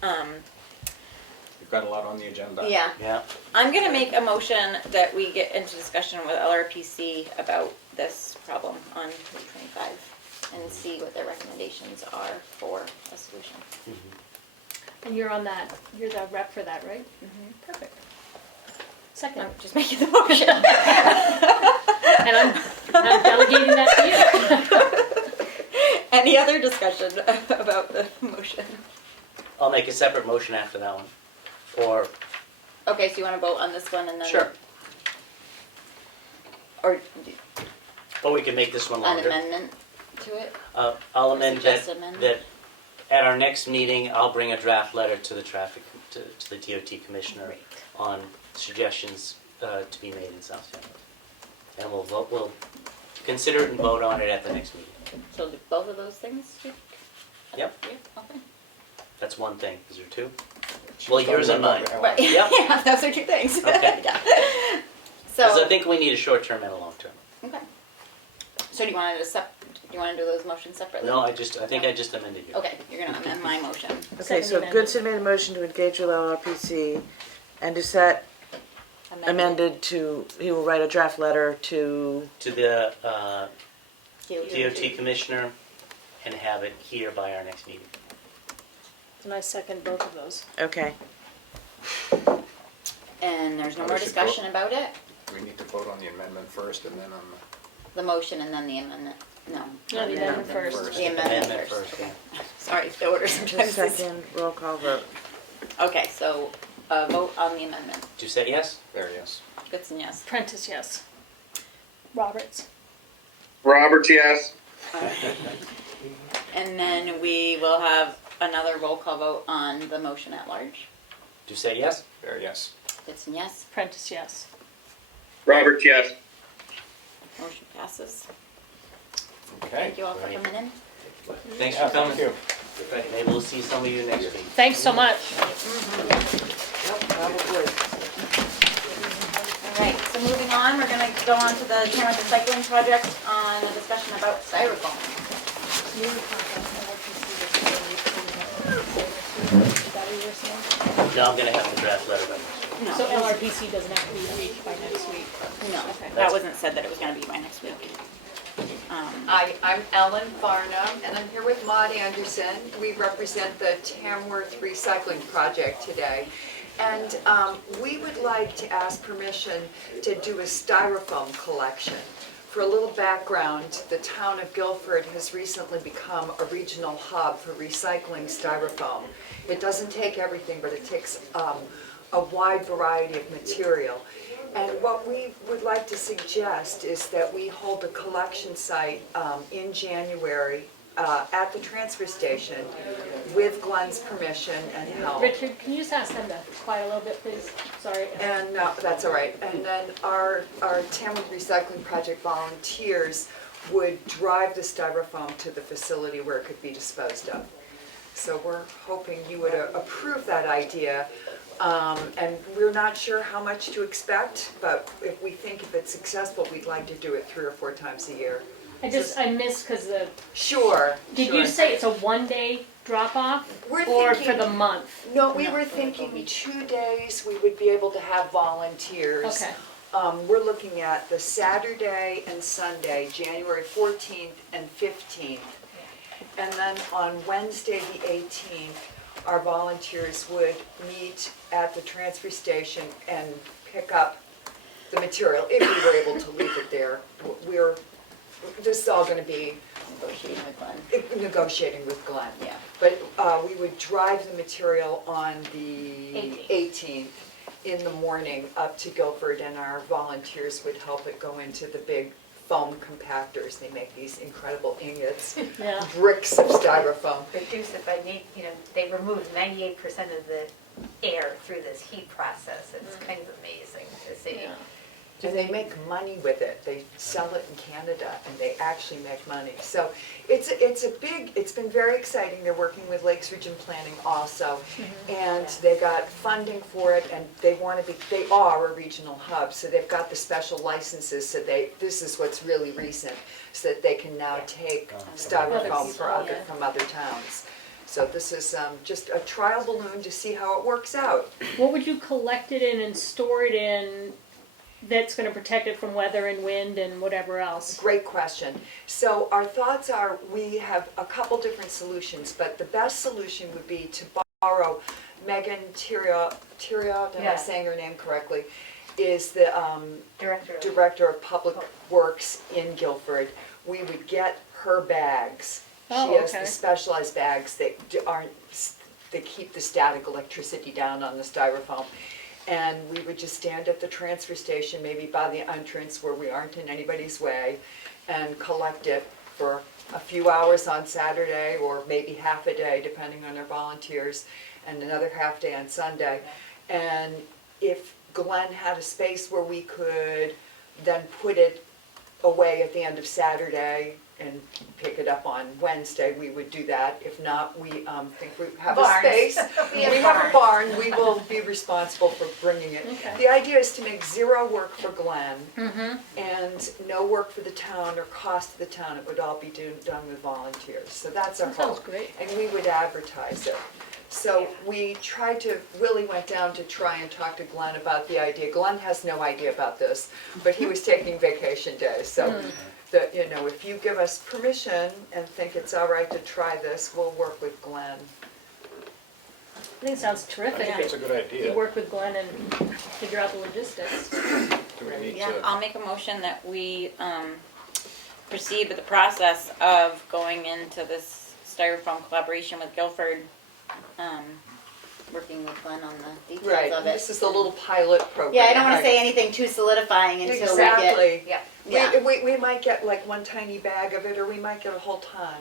We've got a lot on the agenda. yeah. Yeah. I'm gonna make a motion that we get into discussion with LRPC about this problem on Route 25 and see what their recommendations are for a solution. And you're on that, you're the rep for that, right? Perfect. Second. I'm just making the motion. And I'm delegating that to you. Any other discussion about the motion? I'll make a separate motion after that one. Or, Okay, so you wanna vote on this one and then? sure, Or or we can make this one an longer. amendment to it? I'll amend that, Suggest amendment? that at our next meeting, I'll bring a draft letter to the to the DOT commissioner Great. on suggestions to be made in South Tamworth. And we'll consider it and vote on it at the next meeting. So do both of those things, Chief? Yep. Yeah, okay. That's one thing. Is there two? Well, yours and mine. Right, Yep. yeah, those are two things. Okay. Yeah. Because So, I think we need a short-term and a long-term. okay. So do you want to do those motions separately? No, I think I just amended you. Okay, you're gonna amend my motion. Okay, so Second Goodson made a motion to engage with LRPC and to set amended to, he will write a draft letter to, To the DOT. DOT commissioner and have it here by our next meeting. And I second both of those. okay. And there's no We more should discussion about it? We need to vote on the amendment first and then on The motion and then the amendment? No. No, the amendment first. The amendment Amendment first, first, okay. Sorry, the order sometimes The is. second roll call vote. Okay, so, vote on the amendment. Did you say yes? there, yes. Goodson, yes. Prentice, yes. Roberts. Roberts, yes. And then we will have another roll call vote on the motion at large. Did you say yes? There, yes. Goodson, yes. Prentice, yes. Roberts, yes. Motion passes. Okay. Thank you all for Great. coming in. Thanks Yeah, for coming. thank you. Maybe we'll see some of you next week. Thanks so much. Yep, probably. All right, so moving on, we're gonna go on to the Tamworth Recycling Project on a discussion about styrofoam. No, I'm gonna have the draft letter by next week. So LRPC doesn't have to be reached by next week. No, Okay. that wasn't said that it was gonna be by next week. I'm Ellen Farnham, and I'm here with Maud Anderson. We represent the Tamworth Recycling Project today. And we would like to ask permission to do a styrofoam collection. For a little background, the town of Guilford has recently become a regional hub for recycling styrofoam. It doesn't take everything, but it takes a wide variety of material. And what we would like to suggest is that we hold a collection site in January at the transfer station with Glenn's permission and help. Richard, can you just ask them to quiet a little bit, please? Sorry. And, no, that's all right. And then our Tamworth Recycling Project volunteers would drive the styrofoam to the facility where it could be disposed of. So we're hoping you would approve that idea. And we're not sure how much to expect, but if we think if it's successful, we'd like to do it 3 or 4 times a year. I missed because the. Sure. Did sure. you say it's a 1-day drop off? We're or thinking- for the month? No, we were thinking 2 days we would be able to have volunteers. Okay. We're looking at the Saturday and Sunday, January 14th and 15th. And then on Wednesday, the 18th, our volunteers would meet at the transfer station and pick up the material, if we were able to leave it there. This is all gonna be Negotiating with Glenn. negotiating with Glenn. Yeah. But we would drive the material on the 18th in the morning up to Guilford, and our volunteers would help it go into the big foam compactors. They make these incredible ingots, Yeah. bricks of styrofoam. Reduce it by, they remove 98% of the air through this heat process. It's kind of amazing to see. Yeah. And they make money with it. They sell it in Canada, and they actually make money. So it's been very exciting. They're working with Lakes Region Planning also, and they got funding for it, and they are a regional hub, so they've got the special licenses, so this is what's really recent, so that they can now take styrofoam from other towns. So this is just a trial balloon to see how it works out. What would you collect it in and store it in that's going to protect it from weather and wind and whatever else? Great question. So our thoughts are, we have a couple different solutions, but the best solution would be to borrow Megan Tiria, am I saying her name correctly, is the Director of Public Works in Guilford. We would get her bags. She has the specialized bags that that keep the static electricity down on the styrofoam. And we would just stand at the transfer station, maybe by the entrance where we aren't in anybody's way, and collect it for a few hours on Saturday, or maybe half a day, depending on our volunteers, and another half day on Sunday. And if Glenn had a space where we could then put it away at the end of Saturday and pick it up on Wednesday, we would do that. If not, we think we have a space. We have a barn. We will be responsible for bringing it. Okay. The idea is to make 0 work for Glenn and no work for the town or cost to the town. It would all be done with volunteers. So that's our That sounds hope. great. And we would advertise it. So we tried to, Willie went down to try and talk to Glenn about the idea. Glenn has no idea about this, but he was taking vacation days. So that, if you give us permission and think it's all right to try this, we'll work with Glenn. I think it sounds I terrific. think it's a good You idea. work with Glenn and figure out the logistics. Do we need Yeah, to? I'll make a motion that we proceed with the process of going into this styrofoam collaboration with Guilford, working with Glenn on the details Right, of it. this is a little pilot program. Yeah, I don't want Right. to say anything too solidifying until Exactly. we get, We might get like one tiny bag of it, or we might get a whole ton.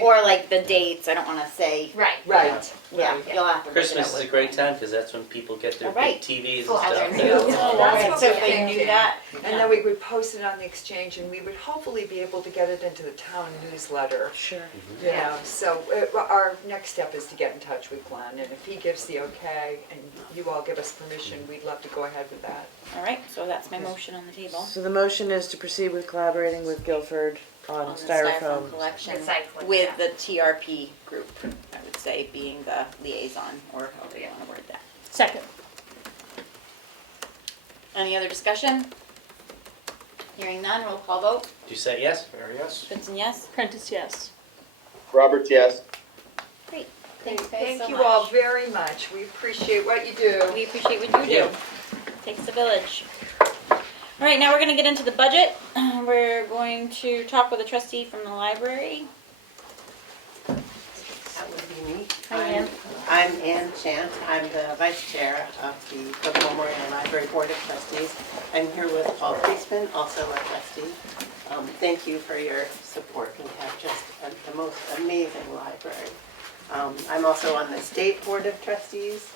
or like the dates, I don't want to say. Right. Right. Yeah, you'll have to. Christmas is a great time because that's when people get their big Right. TVs and Full house. stuff. Yeah. Oh, That's wow. what So we're if they knew thinking. that. And then we would post it on the exchange, and we would hopefully be able to get it into the town newsletter. Sure. You know, so our next step is to get in touch with Glenn, and if he gives the okay, and you all give us permission, we'd love to go ahead with that. All right, so that's my motion on the table. So the motion is to proceed with collaborating with Guilford on On the styrofoam styrofoam. collection Recycling, with yeah. the TRP group, I would say, being the liaison, or however you want to word that. Second. Any other discussion? Hearing none, roll call vote. Do you say yes? There, yes? Vincent, yes? Prentice, yes. Roberts, yes. Great. Thanks guys Thank so you much. all very much. We appreciate what you do. We appreciate what you do. Takes a village. All right, now we're going to get into the budget. We're going to talk with a trustee from the library. That would be me. Hi, Ann. I'm Ann Chant. I'm the vice chair of the Cook Memorial Library Board of Trustees. I'm here with Paul Priestman, also a trustee. Thank you for your support. We have just the most amazing library. I'm also on the State Board of Trustees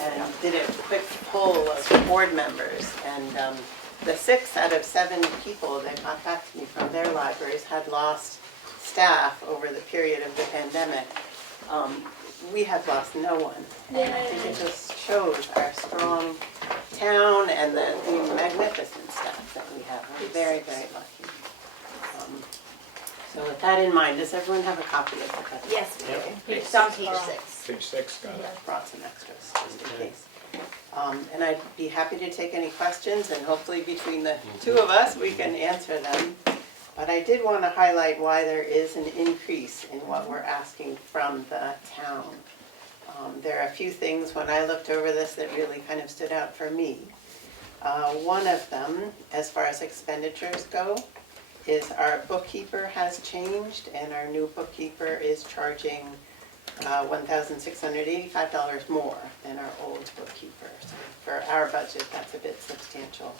and did a quick poll of board members. And the 6 out of 7 people that got back to me from their libraries had lost staff over the period of the pandemic. We have lost no one. And I think it just shows our strong town and the magnificent staff that we have. We're very, very lucky. So with that in mind, does everyone have a copy of the presentation? Yes, we Yep. do. It's on page 6. Page 6, got it. Brought some extras just in case. And I'd be happy to take any questions, and hopefully between the two of us, we can answer them. But I did want to highlight why there is an increase in what we're asking from the town. There are a few things when I looked over this that really kind of stood out for me. One of them, as far as expenditures go, is our bookkeeper has changed, and our new bookkeeper is charging $1,685 more than our old bookkeeper. So for our budget, that's a bit substantial.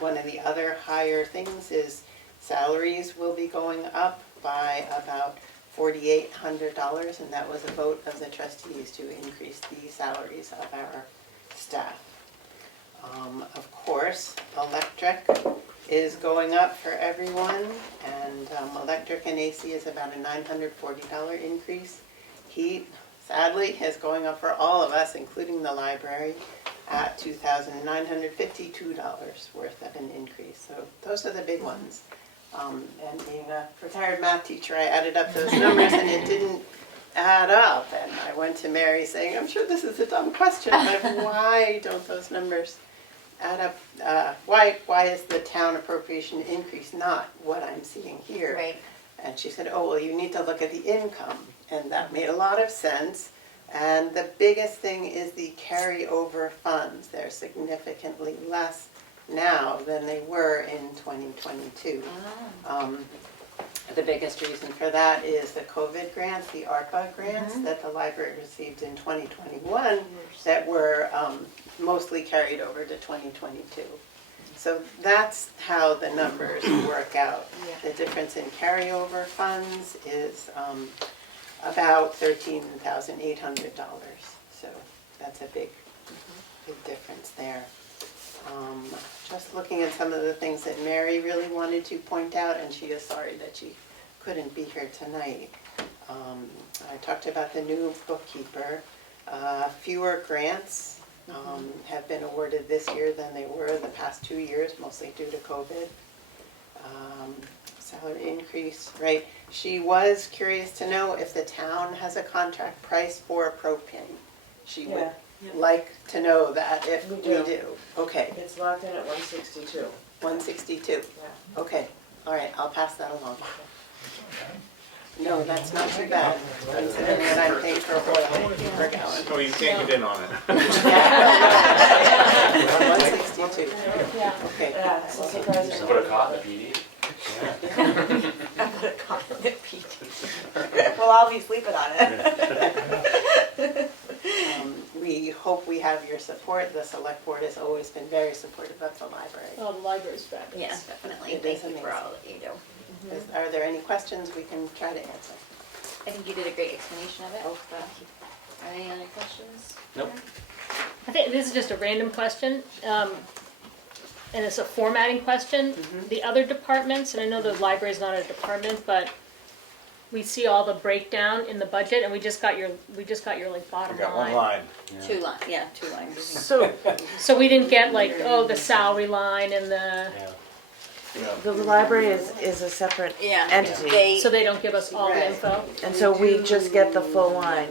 One of the other higher things is salaries will be going up by about $4,800, and that was a vote of the trustees to increase the salaries of our staff. Of course, electric is going up for everyone, and electric and AC is about a $940 increase. Heat, sadly, is going up for all of us, including the library, at $2,952 worth of an increase. So those are the big ones. And being a retired math teacher, I added up those numbers and it didn't add up. And I went to Mary saying, I'm sure this is a dumb question, but why don't those numbers add up? Why is the town appropriation increase not what I'm seeing here? Right. And she said, oh, well, you need to look at the income. And that made a lot of sense. And the biggest thing is the carryover funds. They're significantly less now than they were in 2022. The biggest reason for that is the COVID grants, the ARPA grants that the library received in 2021 that were mostly carried over to 2022. So that's how the numbers work out. The difference in carryover funds is about $13,800. So that's a big difference there. Just looking at some of the things that Mary really wanted to point out, and she is sorry that she couldn't be here tonight. I talked about the new bookkeeper. Fewer grants have been awarded this year than they were the past 2 years, mostly due to COVID. Salary increase, right? She was curious to know if the town has a contract price for propane. She would like to know that if we do. Okay. It's locked in at 162. 162. Okay. All right. I'll pass that along. No, that's not too bad, considering what I'm paying for oil per gallon. Oh, you can't get in on it. 162. Okay. Yeah, so surprising. Just put a cot in the PD. Well, I'll be sleeping on it. We hope we have your support. The select board has always been very supportive of the library. Oh, the library's fabulous. Yeah, definitely. It Thank is you for all that you do. Are there any questions we can try to answer? I think you did a great explanation of it. Oh, thank you. Are there any other questions? Nope. I think this is just a random question, and it's a formatting question. The other departments, and I know the library's not a department, but we see all the breakdown in the budget, and we just got your like bottom We got one line. Two lines. So we didn't get like, oh, the salary line and the. The library is a separate entity. So they don't give us all the info? And so we just get the full line.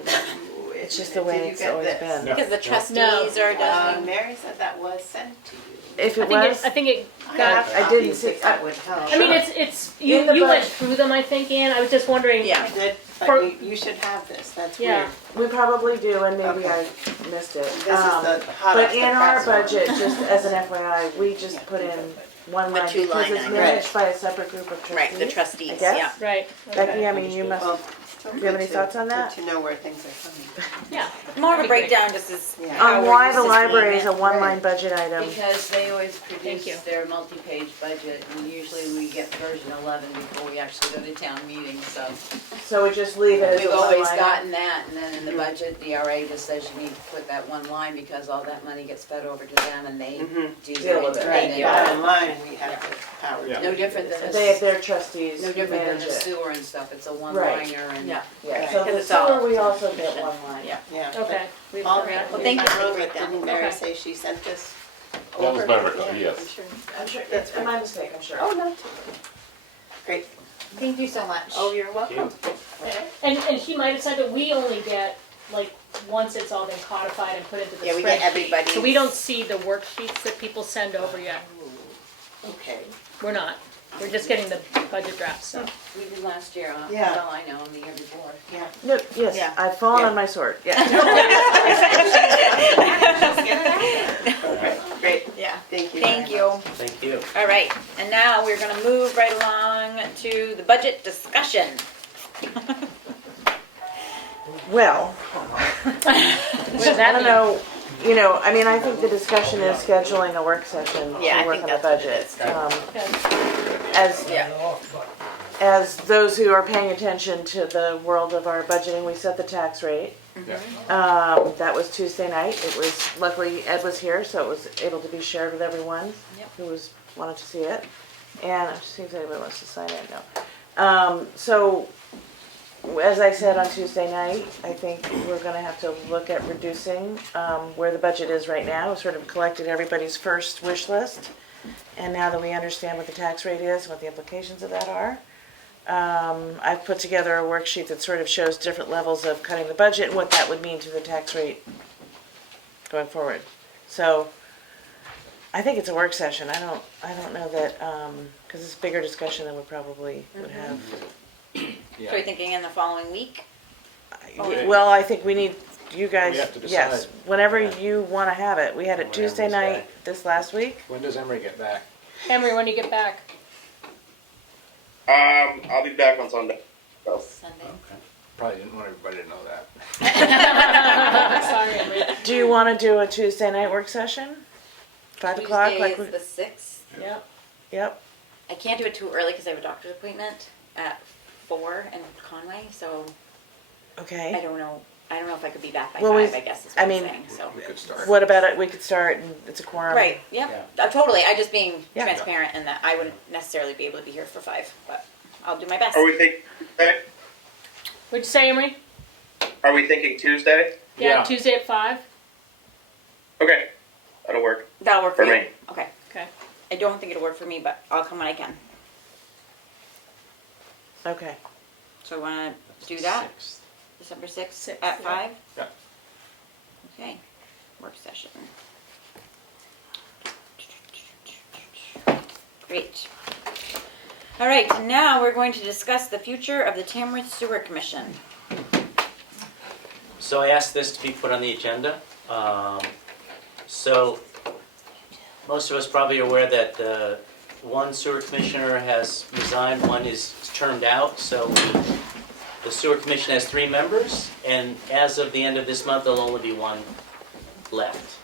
It's just the way it's always been. Because the trustees are done. Mary said that was sent to you. If it was, I think it got. I didn't see. That would help. I mean, it's you went through them, I think, Ann. I was just wondering. Yeah, but you should have this. That's weird. We probably do, and maybe I missed it. This is the hot But off the in our press one. budget, just as an FYI, we just put in one line two because line it's item. managed by a separate group of trustees. Right, the trustees, I guess. Right. Becky, I mean, you must. Well, Do you have any thoughts on that? To know where things are coming. Yeah. More of a That'd be great. breakdown, just as Yeah. how On we're why used the to seeing library is it. a one-line budget item. Because they always Thank you. produce their multi-page budget, and usually we get version 11 before we actually go to town meeting, so. So we just leave it as a We've one-line. always gotten that, and then in the budget, the RA just says you need to put that one line, because all that money gets fed over to them, and they do Deal their with it. independent. Yeah. Bottom line, we have the power. Yeah. No different than They have a, their trustees no different than manage a it. sewer and stuff, it's a Right. one-liner and. Yeah. Yeah, Right. so the Because it's all- sewer, we also get one line. Yeah. Yeah. Okay. We've All got right. that. Well, thank you for the Didn't breakdown. Mary Okay. say she sent this That was over? my record, Yeah, yes. I'm sure. I'm sure, it's my mistake, I'm sure. Oh, no. Great. Thank you so much. Oh, you're welcome. And he might have said that we only get, like, once it's all been codified and put into the Yeah, we get spreadsheet. everybody's. So we don't see the worksheets that people send over yet. Okay. We're not. We're just getting the budget drafts, so. We did last year, Yeah. that's all I know, and the year before. Yeah. No, yes, Yeah. I've fallen Yeah. on my sword, yeah. Great. Yeah. Thank you. Thank very you. much. Thank you. All right, and now we're gonna move right along to the budget discussion. Well, What does I that don't mean? know, you know, I mean, I think the discussion is scheduling a work session Yeah, I to work think on the that's what it budget. is. Okay. As those who are paying attention to the world of our budgeting, we set the tax rate. That was Tuesday night. It was, luckily Ed was here, so it was able to be shared with everyone who wanted to see it. And it seems anybody wants to sign it, no. So, as I said on Tuesday night, I think we're gonna have to look at reducing, where the budget is right now. Sort of collected everybody's first wish list. And now that we understand what the tax rate is, what the implications of that are, I've put together a worksheet that sort of shows different levels of cutting the budget and what that would mean to the tax rate going forward. So, I think it's a work session. I don't know that, because it's a bigger discussion than we probably would have. So you're thinking in the following week? Well, I think we need, you guys, We have to yes, decide. whenever you wanna have it. We had it When Tuesday Emery's night back. this last week. When does Emery get back? Henry, when do you get back? I'll be back on Sunday. So. Sunday. Probably didn't want everybody to know that. Sorry, Henry. Do you wanna do a Tuesday night work session? 5 o'clock, Tuesday like, is the 6th. Yep. yep, I can't do it too early because I have a doctor's appointment at 4 in Conway, so I okay. don't know. I don't know if I could be back by Well, 5, I guess is what I I'm mean, saying, so. We could start. What about it, we could start, and it's a quorum. Right, yep, totally, I just being Yeah. transparent in that I wouldn't necessarily be able to be here for 5, but I'll do my best. Are we thinking Tuesday? What'd you say, Emery? Are we thinking Tuesday? Yeah, Tuesday at 5? Okay, that'll work. That'll work for For you? me. Okay. Okay. I don't think it'll work for me, but I'll come when I can. Okay. So I wanna do that, December 6th at 5? Yeah. Okay, work session. Great. All right, now we're going to discuss the future of the Tamworth Sewer Commission. So I asked this to be put on the agenda. So most of us probably are aware that one sewer commissioner has resigned, one is termed out. So the sewer commission has 3 members, and as of the end of this month, there'll only be 1 left.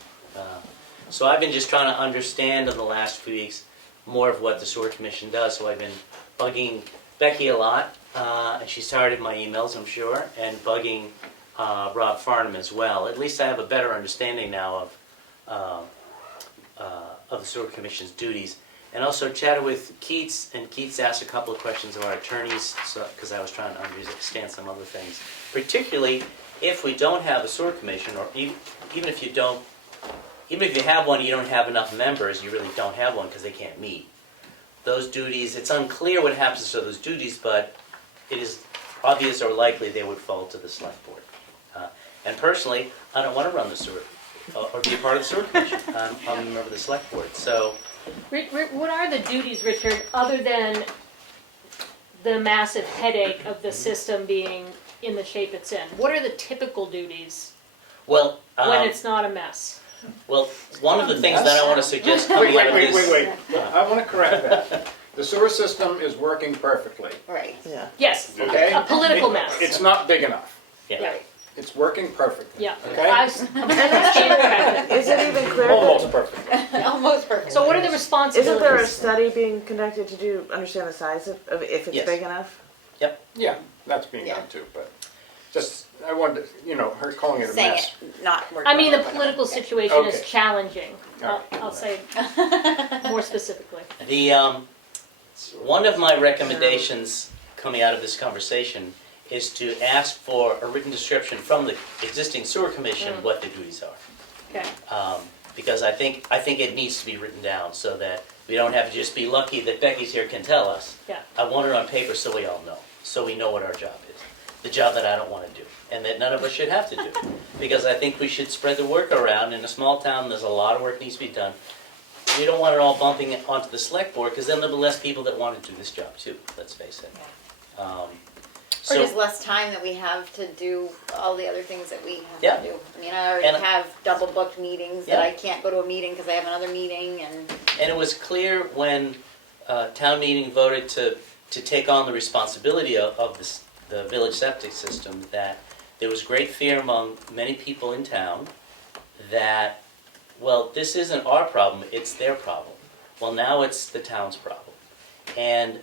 So I've been just trying to understand in the last few weeks more of what the sewer commission does. So I've been bugging Becky a lot, and she's tired of my emails, I'm sure, and bugging Rob Farnham as well. At least I have a better understanding now of the sewer commission's duties. And also chatted with Keats, and Keats asked a couple of questions of our attorneys, because I was trying to understand some other things. Particularly if we don't have a sewer commission, or even if you don't, even if you have one, you don't have enough members, you really don't have one because they can't meet. Those duties, it's unclear what happens to those duties, but it is obvious or likely they would fall to the select board. And personally, I don't want to run the sewer, or be a part of the sewer commission. I'm a member of the select board, so. What are the duties, Richard, other than the massive headache of the system being in the shape it's in? What are the typical duties Well, when it's not a mess? well, one of the things that I want to suggest coming out of this. Wait. I want to correct that. The sewer system is working perfectly, Right. Yeah. Yes, okay? a political mess. It's not big enough. Yeah, It's working perfectly. yeah. Okay? Is it even clear? Almost perfect. Almost perfect. So what are the responsibilities? Isn't there a study being conducted to understand the size of if it's Yes. big enough? Yeah, that's being done too, but just, I wanted, her calling it a Saying mess. it, not working. I mean, the political situation is Okay. challenging. All I'll say more specifically. The, one of my recommendations coming out of this conversation is to ask for a written description from the existing sewer commission what the duties are. Okay. Because I think it needs to be written down so that we don't have to just be lucky that Becky's here can tell us. Yeah. I want it on paper so we all know, so we know what our job is. The job that I don't want to do, and that none of us should have to do. Because I think we should spread the work around. In a small town, there's a lot of work needs to be done. We don't want it all bumping it onto the select board, because then there'll be less people that want to do this job too, let's face it. Or just less time that we have to do all the other things that we have Yeah. to do. I mean, I already And- have double booked meetings that Yeah. I can't go to a meeting because I have another meeting and. And it was clear when town meeting voted to take on the responsibility of the village septic system that there was great fear among many people in town that, well, this isn't our problem, it's their problem. Well, now it's the town's problem. And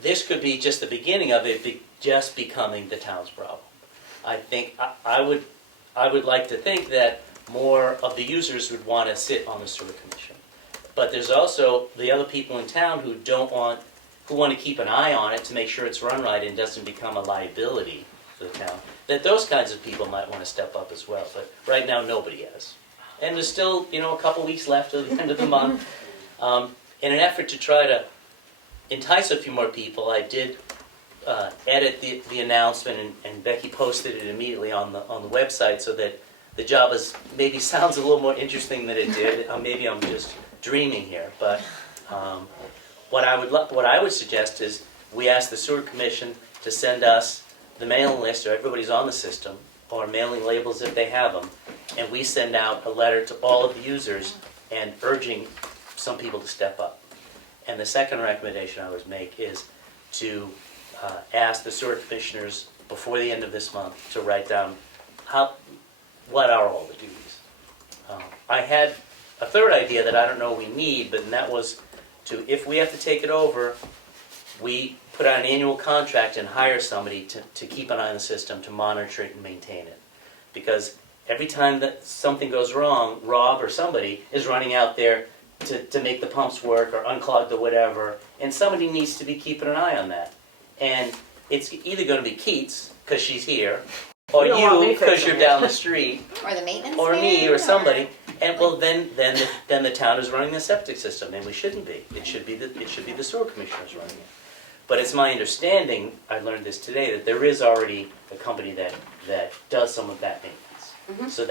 this could be just the beginning of it just becoming the town's problem. I think, I would like to think that more of the users would want to sit on the sewer commission. But there's also the other people in town who want to keep an eye on it to make sure it's run right and doesn't become a liability for the town. That those kinds of people might want to step up as well, but right now nobody has. And there's still, a couple weeks left till the end of the month. In an effort to try to entice a few more people, I did edit the announcement, and Becky posted it immediately on the website so that the job maybe sounds a little more interesting than it did. Maybe I'm just dreaming here, but what I would suggest is we ask the sewer commission to send us the mailing list, or everybody's on the system, or mailing labels if they have them, and we send out a letter to all of the users and urging some people to step up. And the second recommendation I would make is to ask the sewer commissioners before the end of this month to write down what are all the duties. I had a third idea that I don't know we need, but that was if we have to take it over, we put out an annual contract and hire somebody to keep an eye on the system, to monitor it and maintain it. Because every time that something goes wrong, Rob or somebody is running out there to make the pumps work or unclog the whatever, and somebody needs to be keeping an eye on that. And it's either going to be Keats, because she's here, or you, because you're down the street, Or the maintenance or man, me, or somebody. And well, then the town is running the septic system, and we shouldn't be. It should be the sewer commissioners running it. But it's my understanding, I learned this today, that there is already a company that does some of that maintenance. So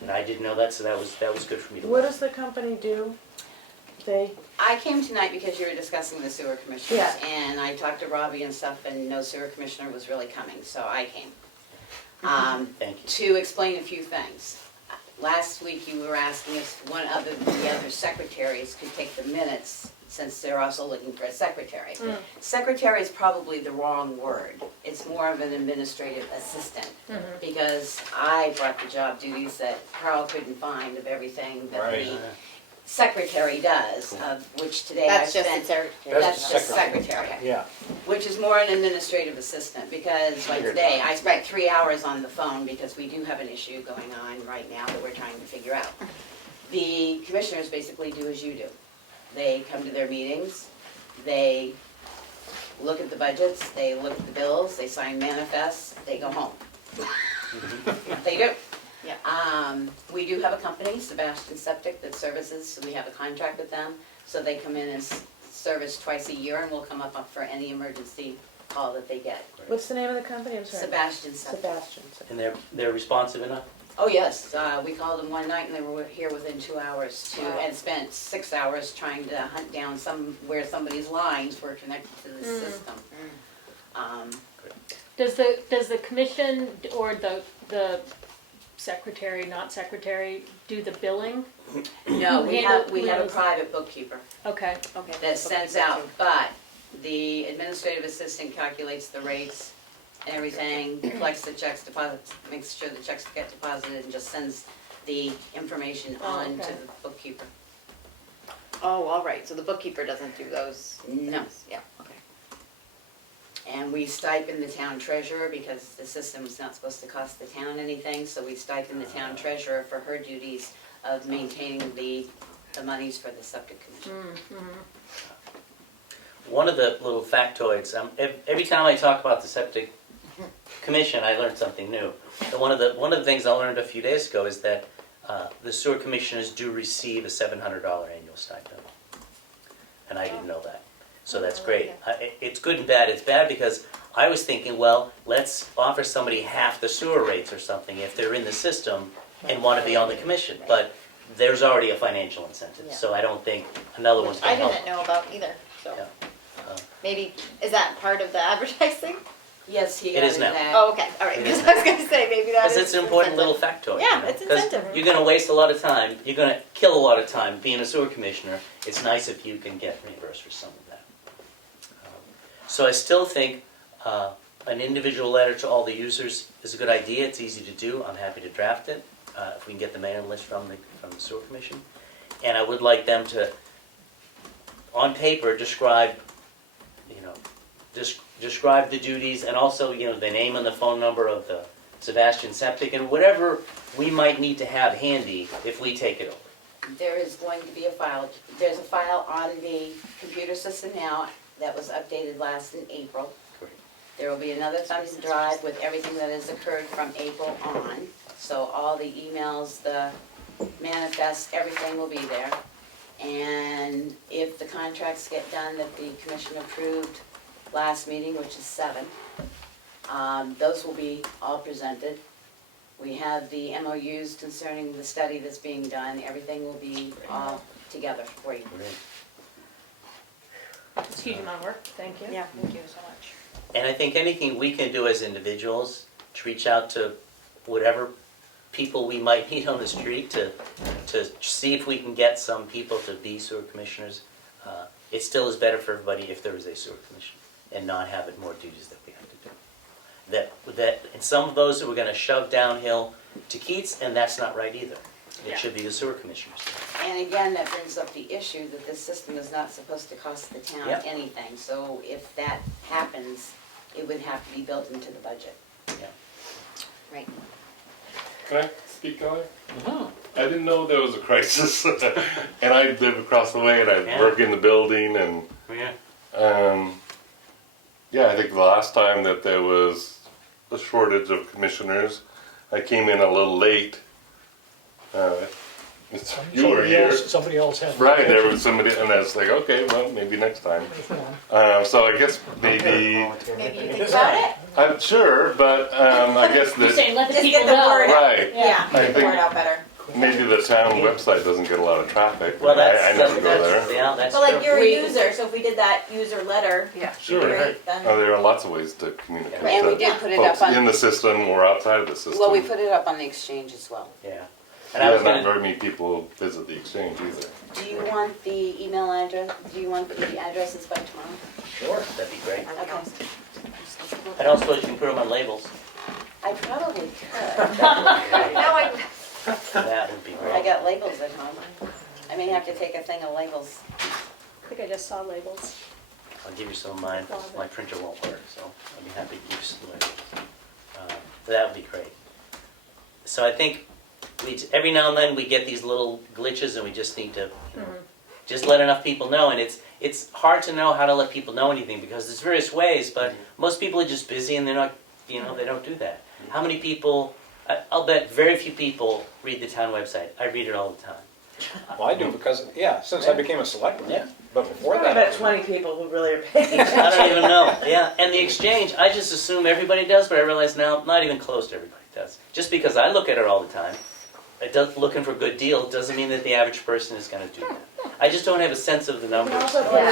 and I didn't know that, so that was good for me to learn. What does the company do? I came tonight because you were discussing the sewer commissioners, Yeah. and I talked to Robbie and stuff, and no sewer commissioner was really coming, so I came. Thank you. To explain a few things. Last week you were asking if one of the other secretaries could take the minutes, since they're also looking for a secretary. Secretary is probably the wrong word. It's more of an administrative assistant, because I brought the job duties that Carl couldn't find of everything that the secretary does, of which today I That's just spent. the secretary. That's the secretary. Yeah. Which is more an administrative assistant, because like today, I spent 3 hours on the phone because we do have an issue going on right now that we're trying to figure out. The commissioners basically do as you do. They come to their meetings, they look at the budgets, they look at the bills, they sign manifests, they go home. They do. Yeah. We do have a company, Sebastian Septic, that services, so we have a contract with them. So they come in and service twice a year, and we'll come up for any emergency call that they get. What's the name of the company? I'm sorry. Sebastian Septic. Sebastian. And they're responsive enough? Oh, yes, we called them one night and they were here within 2 hours and spent 6 hours trying to hunt down where somebody's lines were connected to the system. Does the commission or the secretary, not secretary, do the billing? No, Who we handle- have, we who have a handles- private bookkeeper Okay, that sends out, but the administrative assistant calculates the rates and everything, collects the checks, deposits, makes sure the checks get deposited, and just sends the information Oh, on to okay. the bookkeeper. Oh, all right, so the bookkeeper doesn't do those? No. things. Yeah, okay. And we stipend the town treasurer because the system is not supposed to cost the town anything, so we stipend the town treasurer for her duties of maintaining the monies for the septic commission. One of the little factoids, every time I talk about the septic commission, I learn something new. And one of the things I learned a few days ago is that the sewer commissioners do receive a $700 annual stipend. And I didn't know that. So that's great. It's good and bad. It's bad because I was thinking, well, let's offer somebody half the sewer rates or something if they're in the system and want to be on the commission. But there's already a financial incentive, so I don't think another one's I going to help. didn't know about either, so. Yeah. Maybe, is that part of the advertising? Yes, he It is added now. that. Oh, okay, all right, It because is. I was gonna say, maybe that is. Because it's an important little incentive. factoid. Yeah, you know? it's 'Cause incentive. you're going to waste a lot of time. You're going to kill a lot of time being a sewer commissioner. It's nice if you can get reimbursed for some of that. So I still think an individual letter to all the users is a good idea. It's easy to do. I'm happy to draft it if we can get the mailing list from the sewer commission. And I would like them to, on paper, describe, describe the duties and also, the name and the phone number of the Sebastian Septic and whatever we might need to have handy if we take it over. There is going to be a file, there's a file on the computer system now that was updated last in April. Great. There will be another thumb drive with everything that has occurred from April on. So all the emails, the manifests, everything will be there. And if the contracts get done that the commission approved last meeting, which is 7, those will be all presented. We have the MOUs concerning the study that's being done. Everything will be all together for you. Great. it's a huge amount of work, thank you. Yeah, thank you so much. And I think anything we can do as individuals to reach out to whatever people we might meet on the street to see if we can get some people to be sewer commissioners. It still is better for everybody if there is a sewer commission and not have it more duties that we have to do. That and some of those we're going to shove downhill to Keats, and that's not right either. It should be the sewer commissioners. And again, that brings up the issue that this system is not supposed to cost the town Yep. anything. So if that happens, it would have to be built into the budget. Yeah. Right. Can I speak on it? I didn't know there was a crisis, and I live across the way, and I Yeah. work in the building, and Yeah. yeah, I think the last time that there was a shortage of commissioners, I came in a little late. You were here. Somebody else had. Right, there was somebody, and I was like, okay, well, maybe next time. So I guess maybe, Maybe you think about it? I'm sure, but I guess You're that, saying let the Just people get the know. word out. right, Yeah, I get the think- word out better. maybe the town website doesn't get a lot of traffic. Well, I that's never go there. yeah, that's But like true. you're a We- user, so if we did that user letter, Sure. right, then. Oh, there are lots of ways to communicate And we to did put it folks up in on, the system or outside of the system. well, we put it up on the exchange as well. Yeah. And I was not going to very many people visit the exchange either. Do you want the email address, do you want the addresses by tomorrow? Sure, that'd be great. Okay. I don't suppose you can put them on labels. I probably could. That would be I great. got labels at home. I may have to take a thing of labels. I think I just saw labels. I'll give you some of mine. My printer won't work, so I'll be happy to give you some labels. That would be great. So I think every now and then we get these little glitches, and we just need to just let enough people know. And it's hard to know how to let people know anything because there's various ways, but most people are just busy and they're not, they don't do that. How many people? I'll bet very few people read the town website. I read it all the time. Well, I do because, since I became a selectman. Yeah. But before Probably that. about 20 people who really are paying attention. I don't even know. Yeah, and the exchange, I just assume everybody does, but I realize now not even close to everybody does. Just because I look at it all the time, looking for a good deal doesn't mean that the average person is going to do that. I just don't have a sense of the numbers. Yeah,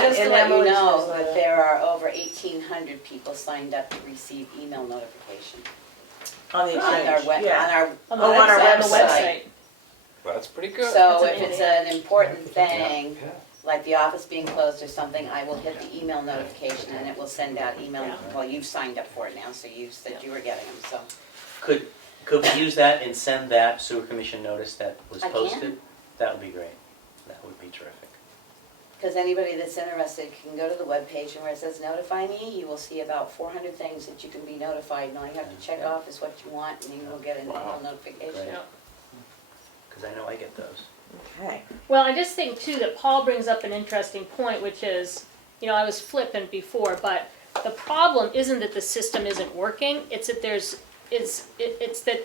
just to and let you Emily's know was that there are over 1,800 people signed up to receive email notification. On the on our exchange, yeah. on Oh, on our the website. Well, that's pretty good. So if it's an important thing, like the office being closed or something, I will hit the email notification and it will send out email. Well, you've signed up for it now, so you said you were getting them, so. Could we use that and send that sewer commission notice that was I can. posted? That would be great. That would be terrific. Because anybody that's interested can go to the webpage and where it says notify me, you will see about 400 things that you can be notified. And all you have to check off is what you want and you will get an email notification. Because I know I get those. Okay. Well, I just think too that Paul brings up an interesting point, which is, you know, I was flippant before, but the problem isn't that the system isn't working, it's that it's that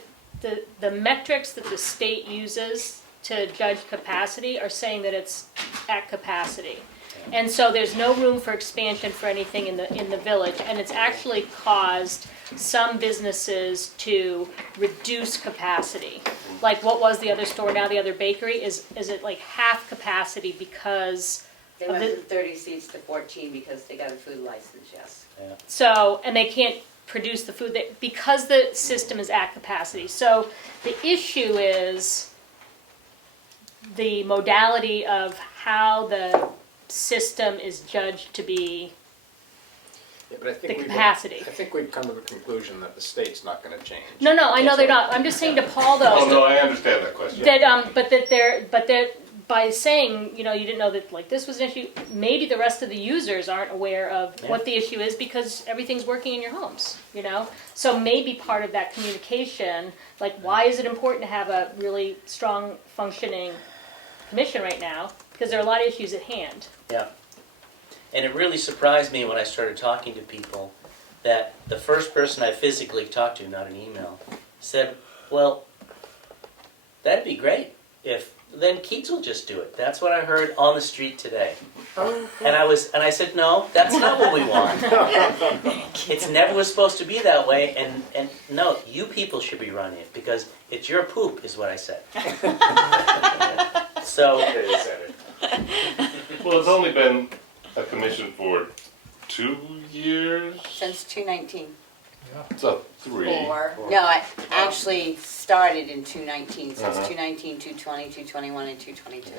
the metrics that the state uses to judge capacity are saying that it's at capacity. And so there's no room for expansion for anything in the village, and it's actually caused some businesses to reduce capacity. Like what was the other store, now the other bakery, is it like half capacity because They of went the, from 30 seats to 14 because they got a food license, yes. so, and they can't produce the food because the system is at capacity. So the issue is the modality of how the system is judged to be Yeah, but I think the capacity. I think we've come to the conclusion that the state's not gonna change. No, I know they're not. I'm just saying to Paul though. Oh, no, I understand that question. That but that by saying, you know, you didn't know that like this was an issue, maybe the rest of the users aren't aware of what the issue is because everything's working in your homes, you know? So maybe part of that communication, like why is it important to have a really strong functioning commission right now? Because there are a lot of issues at hand. Yeah. And it really surprised me when I started talking to people that the first person I physically talked to, not an email, said, well, that'd be great if then Keats will just do it. That's what I heard on the street today. And I said, no, that's not what we want. It's never was supposed to be that way, and no, you people should be running it because it's your poop, is what I said. So, Well, it's only been a commission for 2 years? Since 2019. So 3. No, I actually started in 2019, since Uh-huh. 219, 220, 221, and 222.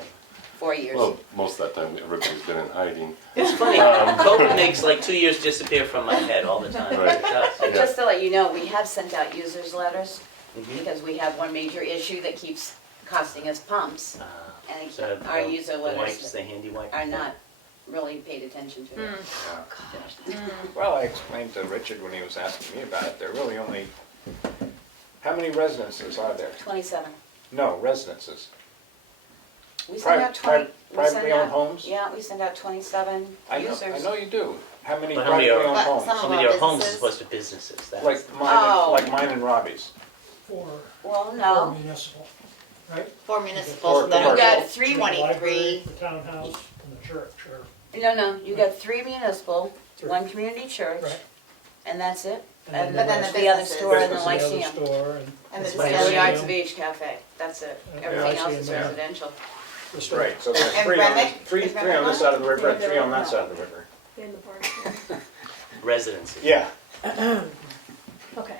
4 years. Well, most of that time everybody's been in hiding. it's funny, COVID makes like 2 years disappear from my head all the time. Right. It does. But just to let you know, we have sent out users letters Mhm. because we have one major issue that keeps costing us pumps. And So our user the wipes, letters the handy wipes. are not really paid attention to. Well, I explained to Richard when he was asking me about it, there are really only, how many residences are there? 27. No, residences. We send out 20. we Privately send owned out- homes? Yeah, we send out 27 I users. know you do. How many But how many privately are, owned homes? how many are homes as opposed to businesses? That's, Like mine and Robbie's. Well, no. municipal, right? 4 municipals, Or and then we commercial. got 323. The townhouse and the church, or, No, you got 3 municipal, 1 community church, right? and that's it. And And then the other businesses. store and the The other Lyceum. store and. And the And the Lyceum. Arts of Age Cafe, that's it. Yeah, Everything else Lyceum, is yeah. residential. the store. Right, so there's And three on, Remick? three Is on Remick this on? side of the river and 3 on that side of the river. In the park. residency. Yeah, Okay.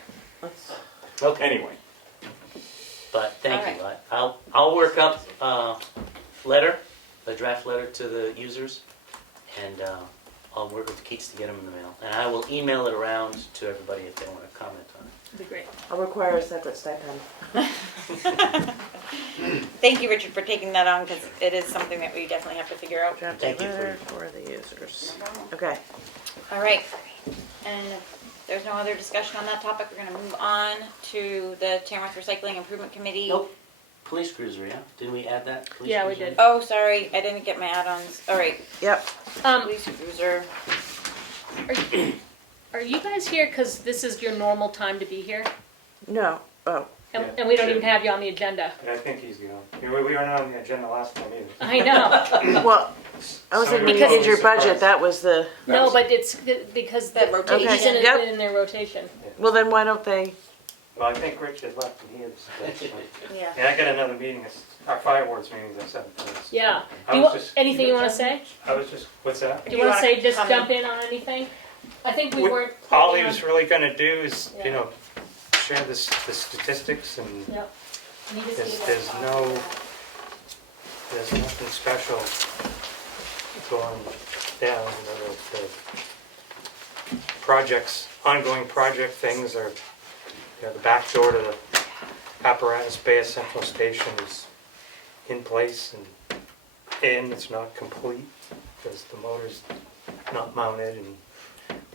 Okay. anyway. But thank All you. I'll work up a draft letter to the users, and I'll work with Keats to get them in the mail. And I will email it around to everybody if they want to comment on it. That'd be great. I'll require a separate stipend. Thank you, Richard, for taking that on, because it is something that we definitely have to figure out. Draft Thank you for letter for the users. Okay. All right, and if there's no other discussion on that topic, we're gonna move on to the Tamworth Recycling Improvement Committee. Nope. Police cruiser, yeah? Didn't we add that? Police Yeah, we cruiser? did. Oh, sorry, I didn't get my add-ons. All right, Yep. police cruiser. Are you guys here because this is your normal time to be here? No. Oh. And we don't even have you on the agenda. I think he's going. We weren't on the agenda last time either. I know. Well, I was thinking when you did your budget, that was the. No, but it's because the rotation. he's in, Yep. in their rotation. Well, then why don't they? Well, I think Rich had left and he is. Yeah. Yeah, I got another meeting. Our fire boards meeting's at 7:30. Yeah. I Do you was want, just- anything you want to say? I was just, what's that? Do you want to say just jump in on anything? I think we weren't. All planning he on- was really gonna do is, Yeah. you know, share the statistics and Yep. there's nothing special going down, you know, the projects, ongoing project things are, you know, the back door to the apparatus bay at Central Station is in place and it's not complete because the motor's not mounted, and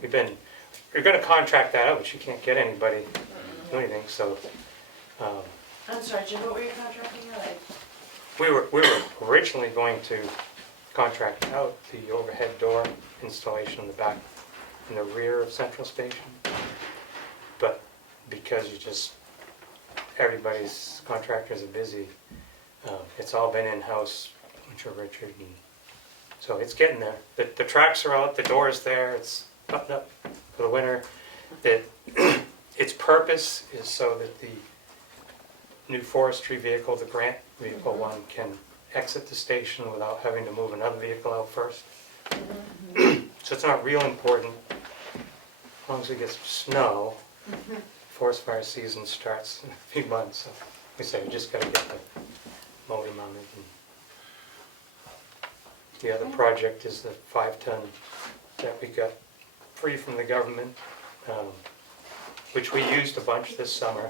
we're gonna contract that out, but you can't get anybody to do anything, so, I'm sorry, Jim, what were you contracting out? we were originally going to contract out the overhead door installation in the back, in the rear of Central Station. But because everybody's contractors are busy, it's all been in-house, which are Richard, and so it's getting there. The tracks are out, the door's there, it's buttoned up for the winter. Its purpose is so that the new forestry vehicle, the grant vehicle one, can exit the station without having to move another vehicle out first. So it's not real important as long as we get some snow. Forest fire season starts in a few months, so we say we just got to get the motor mounted. And the other project is the 5-ton that we got free from the government, which we used a bunch this summer.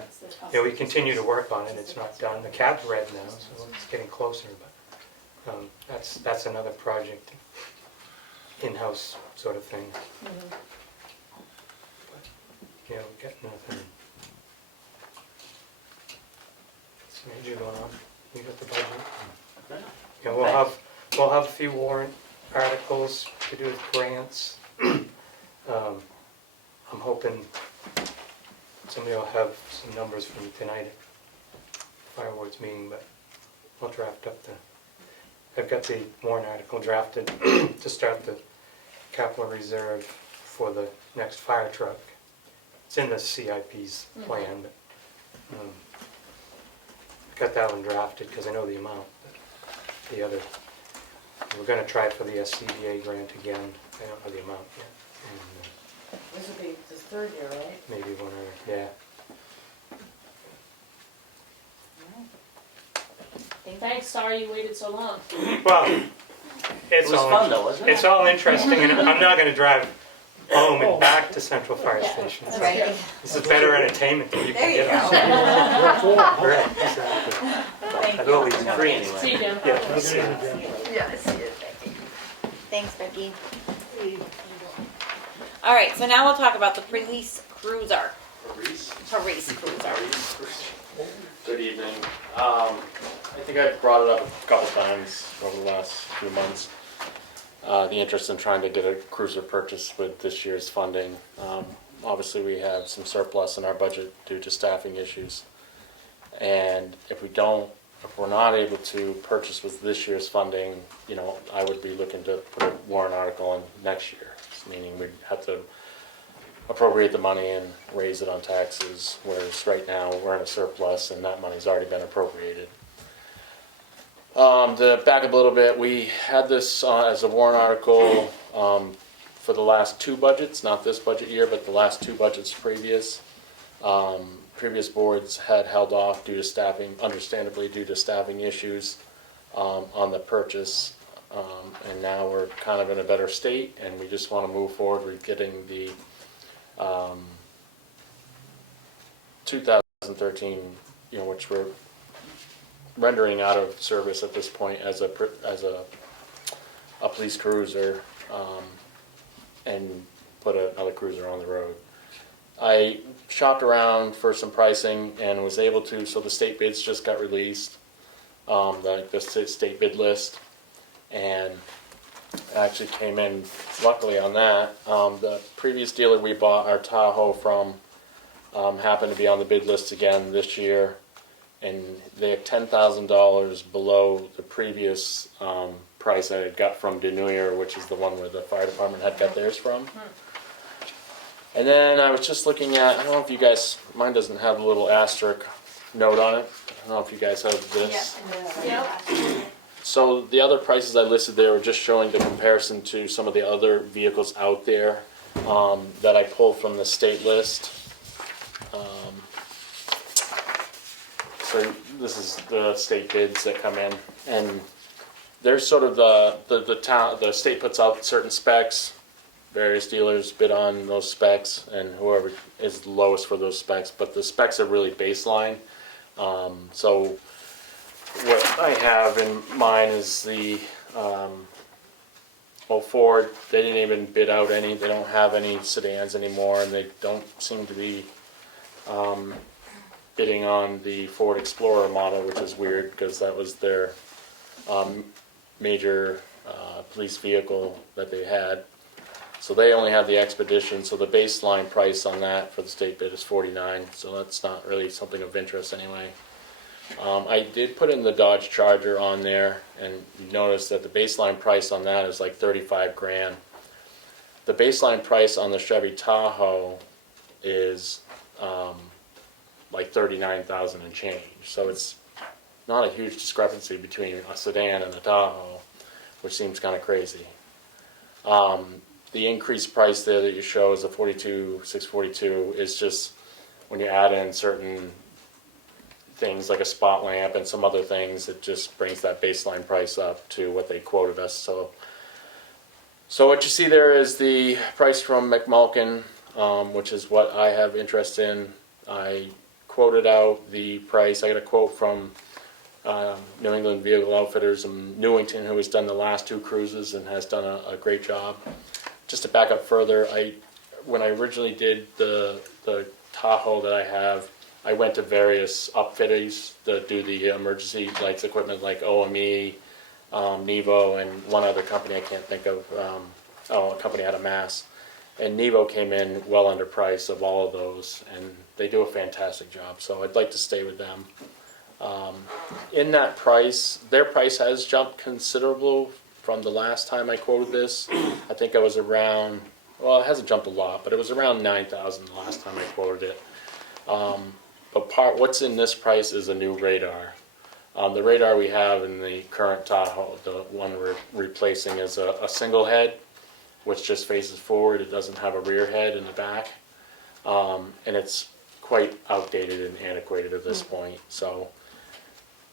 You know, we continue to work on it. It's not done. The cab's red now, so it's getting closer. But that's another project, in-house sort of thing. But, you know, we got nothing. It's major going on. We got the budget. You know, we'll have a few warrant articles to do with grants. I'm hoping somebody will have some numbers for me tonight at Fire Ward's meeting, but I'll draft up I've got the warrant article drafted to start the capital reserve for the next fire truck. It's in the CIP's plan, but got that one drafted because I know the amount. But the other, we're going to try for the SCBA grant again. I don't know the amount yet. And, This will be the third year, right? maybe one other, yeah. Thanks, sorry you waited so long. Well, it's It was all fun though, wasn't it? It's all interesting, and I'm not going to drive home and back to Central Fire Station. So Right. this is better entertainment than you There can you get. go. Right, exactly. Thank I've you. always been free See you, anyway. Jim. Yeah, let's see. Yes, Becky. Thanks, Becky. All right, so now we'll talk about the police cruiser. Police cruiser. Good evening. I think I brought it up a couple times over the last few months. The interest in trying to get a cruiser purchase with this year's funding. Obviously, we have some surplus in our budget due to staffing issues. And if we're not able to purchase with this year's funding, you know, I would be looking to put a warrant article on next year. Meaning we'd have to appropriate the money and raise it on taxes, whereas right now we're in a surplus and that money's already been appropriated. To back up a little bit, we had this as a warrant article for the last two budgets, not this budget year, but the last two budgets previous. Previous boards had held off due to staffing, understandably due to staffing issues on the purchase. And now we're kind of in a better state, and we just want to move forward with getting the 2013, you know, which we're rendering out of service at this point as a police cruiser, and put another cruiser on the road. I shopped around for some pricing and was able to, so the state bids just got released, the state bid list, and actually came in luckily on that. The previous dealer we bought our Tahoe from happened to be on the bid list again this year, and they're $10,000 below the previous price I had got from Denuyer, which is the one where the fire department had got theirs from. And then I was just looking at, I don't know if you guys, mine doesn't have a little asterisk note on it. I don't know if you guys have this. So the other prices I listed there were just showing the comparison to some of the other vehicles out there that I pulled from the state list. So this is the state bids that come in, and there's sort of the state puts out certain specs, various dealers bid on those specs, and whoever is the lowest for those specs, but the specs are really baseline. So what I have in mind is the Ford, they didn't even bid out any, they don't have any sedans anymore, and they don't seem to be bidding on the Ford Explorer model, which is weird because that was their major police vehicle that they had. So they only have the Expedition, so the baseline price on that for the state bid is $49, so that's not really something of interest anyway. I did put in the Dodge Charger on there, and you notice that the baseline price on that is like 35 grand. The baseline price on the Chevy Tahoe is like 39,000 and change. So it's not a huge discrepancy between a sedan and a Tahoe, which seems kind of crazy. The increased price there that you show is the 42,642 is just when you add in certain things like a spot lamp and some other things, it just brings that baseline price up to what they quoted us. So what you see there is the price from McMulkin, which is what I have interest in. I quoted out the price. I got a quote from New England Vehicle Outfitters in Newington, who has done the last 2 cruises and has done a great job. Just to back up further, when I originally did the Tahoe that I have, I went to various upfitters that do the emergency lights equipment like OME, Nevo, and one other company I can't think of. A company out of Mass. And Nevo came in well under price of all of those, and they do a fantastic job. So I'd like to stay with them. In that price, their price has jumped considerable from the last time I quoted this. I think I was around, well, it hasn't jumped a lot, but it was around 9,000 the last time I quoted it. But what's in this price is a new radar. The radar we have in the current Tahoe, the one we're replacing, is a single head, which just faces forward. It doesn't have a rear head in the back. And it's quite outdated and antiquated at this point. So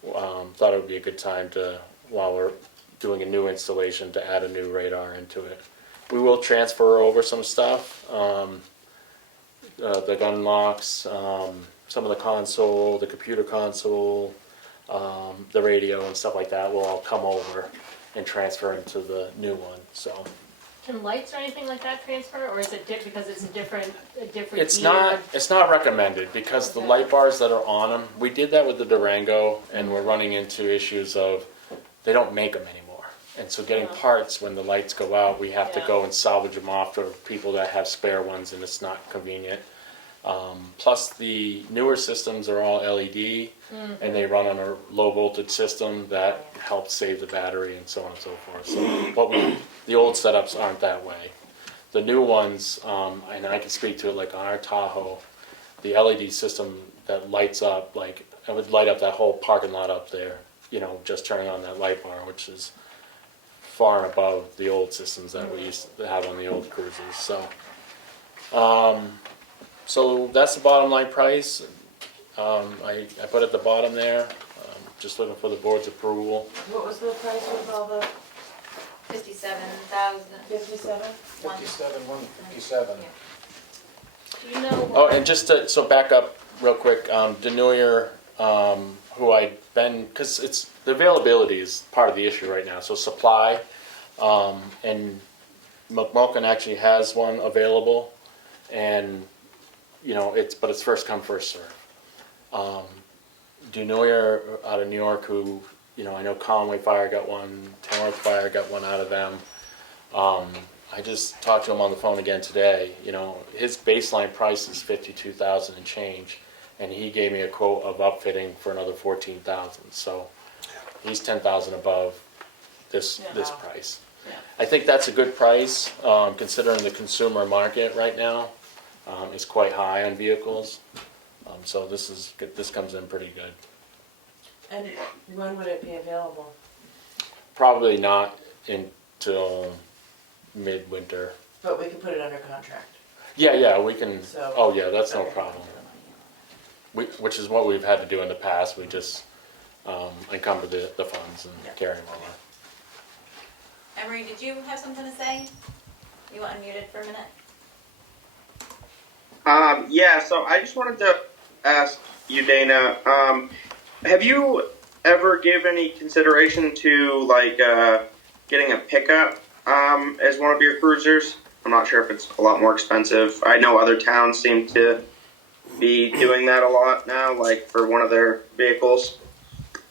thought it would be a good time to, while we're doing a new installation, to add a new radar into it. We will transfer over some stuff, the gun locks, some of the console, the computer console, the radio and stuff like that will all come over and transfer into the new one. So Can lights or anything like that transfer, or is it because it's a different it's year? it's not recommended because the light bars that are on them, we did that with the Durango, and we're running into issues of they don't make them anymore. And so getting parts when the lights go out, we have to go and salvage them off for people that have spare ones, and it's not convenient. Plus the newer systems are all LED, and they run on a low voltage system that helps save the battery and so on and so forth. So the old setups aren't that way. The new ones, and I can speak to it like on our Tahoe, the LED system that lights up, like it would light up that whole parking lot up there, just turning on that light bar, which is far and above the old systems that we used to have on the old cruisers. So that's the bottom line price. I put at the bottom there, just looking for the board's approval. What was the price with all the 57,000. 57? 157. Do you know? Oh, and just so back up real quick, Denoyer, who I've been, because it's the availability is part of the issue right now. So supply, and McMulkin actually has one available, and but it's first come first serve. Denoyer out of New York, who I know Conway Fire got one, Tamworth Fire got one out of them. I just talked to him on the phone again today. His baseline price is 52,000 and change, and he gave me a quote of upfitting for another 14,000. So he's 10,000 above this price. Yeah. I think that's a good price considering the consumer market right now is quite high on vehicles. So this comes in pretty good. And when would it be available? Probably not until midwinter. But we can put it under contract. Yeah, we can. So- Oh yeah, that's no Okay. problem. which is what we've had to do in the past. We just encumber the funds and carry them over. Emery, did you have something to say? You unmuted for a minute? Yeah, so I just wanted to ask you, Dana, have you ever given any consideration to, like, getting a pickup as one of your cruisers? I'm not sure if it's a lot more expensive. I know other towns seem to be doing that a lot now, like, for one of their vehicles.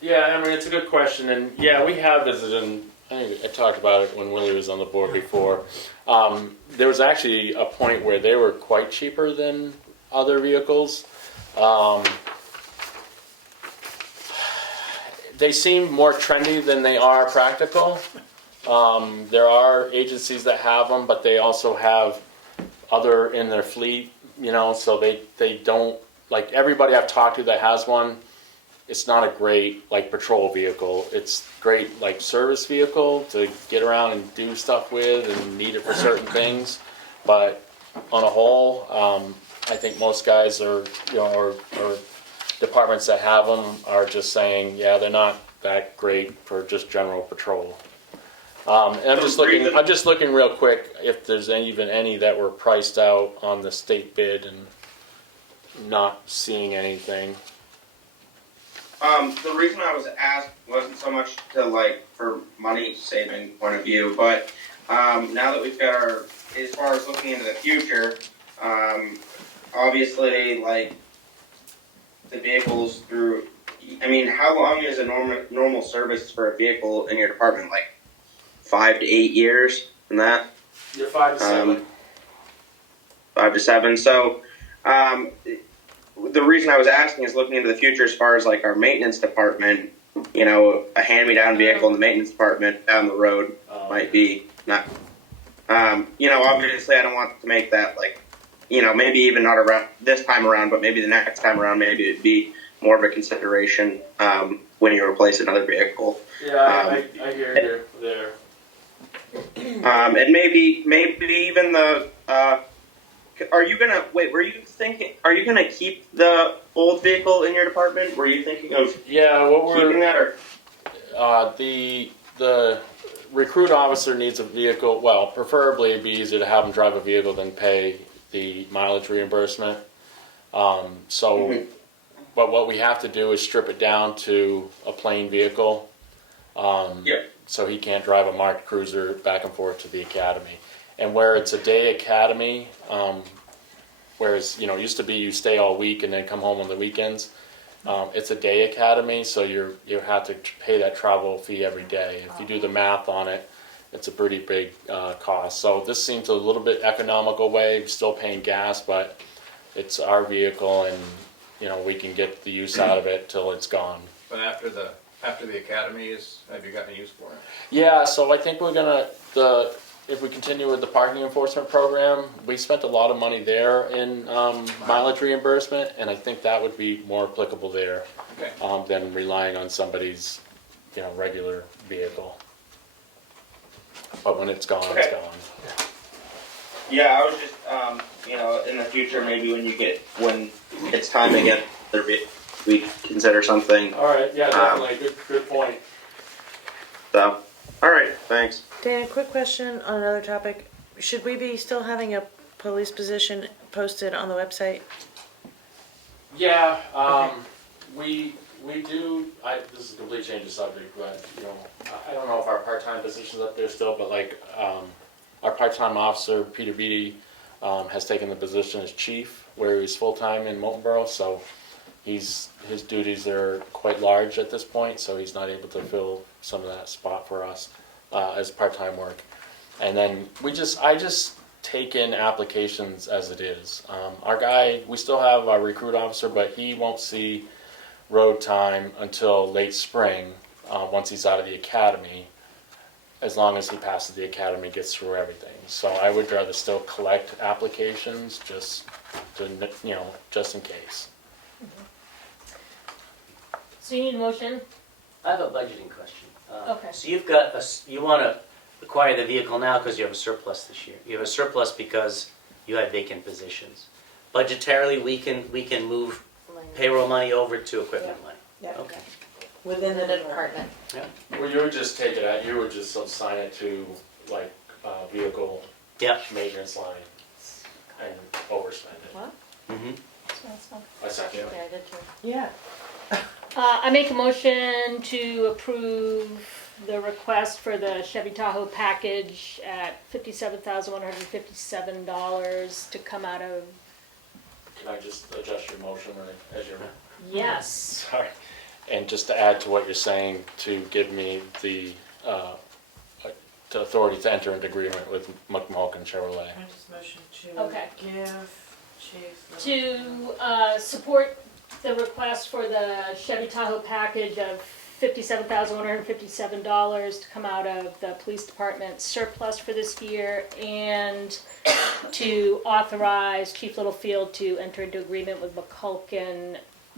Yeah, I mean, it's a good question, and yeah, we have visited, and I think I talked about it when Willie was on the board before. There was actually a point where they were quite cheaper than other vehicles. They seem more trendy than they are practical. There are agencies that have them, but they also have other in their fleet, you know, so they don't, like everybody I've talked to that has one, it's not a great like patrol vehicle. It's great like service vehicle to get around and do stuff with and need it for certain things. But on a whole, I think most guys are, you know, or departments that have them are just saying, yeah, they're not that great for just general patrol. And I'm just looking real quick if there's even any that were priced out on the state bid and not seeing anything. The reason I was asked wasn't so much to like for money saving point of view, but now that we've got our, as far as looking into the future, obviously like the vehicles through. I mean, how long is a normal service for a vehicle in your department? Like 5 to 8 years, and that. You're 5 to 7. 5 to 7. So. The reason I was asking is looking into the future as far as like our maintenance department, you know, a hand-me-down vehicle in the maintenance department down the road might be not, you know, obviously I don't want to make that like, you know, maybe even not around this time around, but maybe the next time around, maybe it'd be more of a consideration when you replace another vehicle. Yeah, I hear you there. And maybe even the, are you gonna wait? Were you thinking? Are you gonna keep the old vehicle in your department? Were you thinking of keeping that, or the recruit officer needs a vehicle? Well, preferably it'd be easier to have them drive a vehicle than pay the mileage reimbursement. But what we have to do is strip it down to a plain vehicle. So he can't drive a marked cruiser back and forth to the academy. And where it's a day academy, whereas, you know, it used to be you stay all week and then come home on the weekends, it's a day academy, so you have to pay that travel fee every day. If you do the math on it, it's a pretty big cost. So this seems a little bit economical way, we're still paying gas, but it's our vehicle and, you know, we can get the use out of it till it's gone. But after the academy have you gotten use for it? Yeah, so I think we're gonna, if we continue with the parking enforcement program, we spent a lot of money there in mileage reimbursement, and I think that would be more applicable there than relying on somebody's, you know, regular vehicle. But when it's gone, it's gone. Yeah, I was just, you know, in the future, maybe when it's time to get their vehicle, we consider something. All right, yeah, definitely, good point. So, all right, thanks. Dana, quick question on another topic. Should we be still having a police position posted on the website? Yeah, we do. This is a complete change of subject, but you know, I don't know if our part-time position's up there still, but like our part-time officer Peter Beattie has taken the position as chief, where he's full-time in Moultonborough, so his duties are quite large at this point, so he's not able to fill some of that spot for us as part-time work. And then I just take in applications as it is. Our guy, we still have our recruit officer, but he won't see road time until late spring once he's out of the academy, as long as he passes the academy, gets through everything. So I would rather still collect applications just to, you know, just in case. So you need a motion? I have a budgeting question. Okay. So you want to acquire the vehicle now because you have a surplus this year. You have a surplus because you have vacant positions. Budgetarily, we can move payroll money over to equipment money. Yeah. Okay. Within the department. Yeah. Well, you would just take it out, you would just assign it to like vehicle Yep. maintenance line and overspend it. What? Mm-hmm. I second. Yeah, I did too. Yeah. I make a motion to approve the request for the Chevy Tahoe package at $57,157 to come out of. Can I just adjust your motion or as your? Yes. Sorry. And just to add to what you're saying, to give me the authority to enter into agreement with McMulkin Chevrolet. I just motion to Okay. give Chief. To support the request for the Chevy Tahoe package of $57,157 to come out of the police department surplus for this year, and to authorize Chief Littlefield to enter into agreement with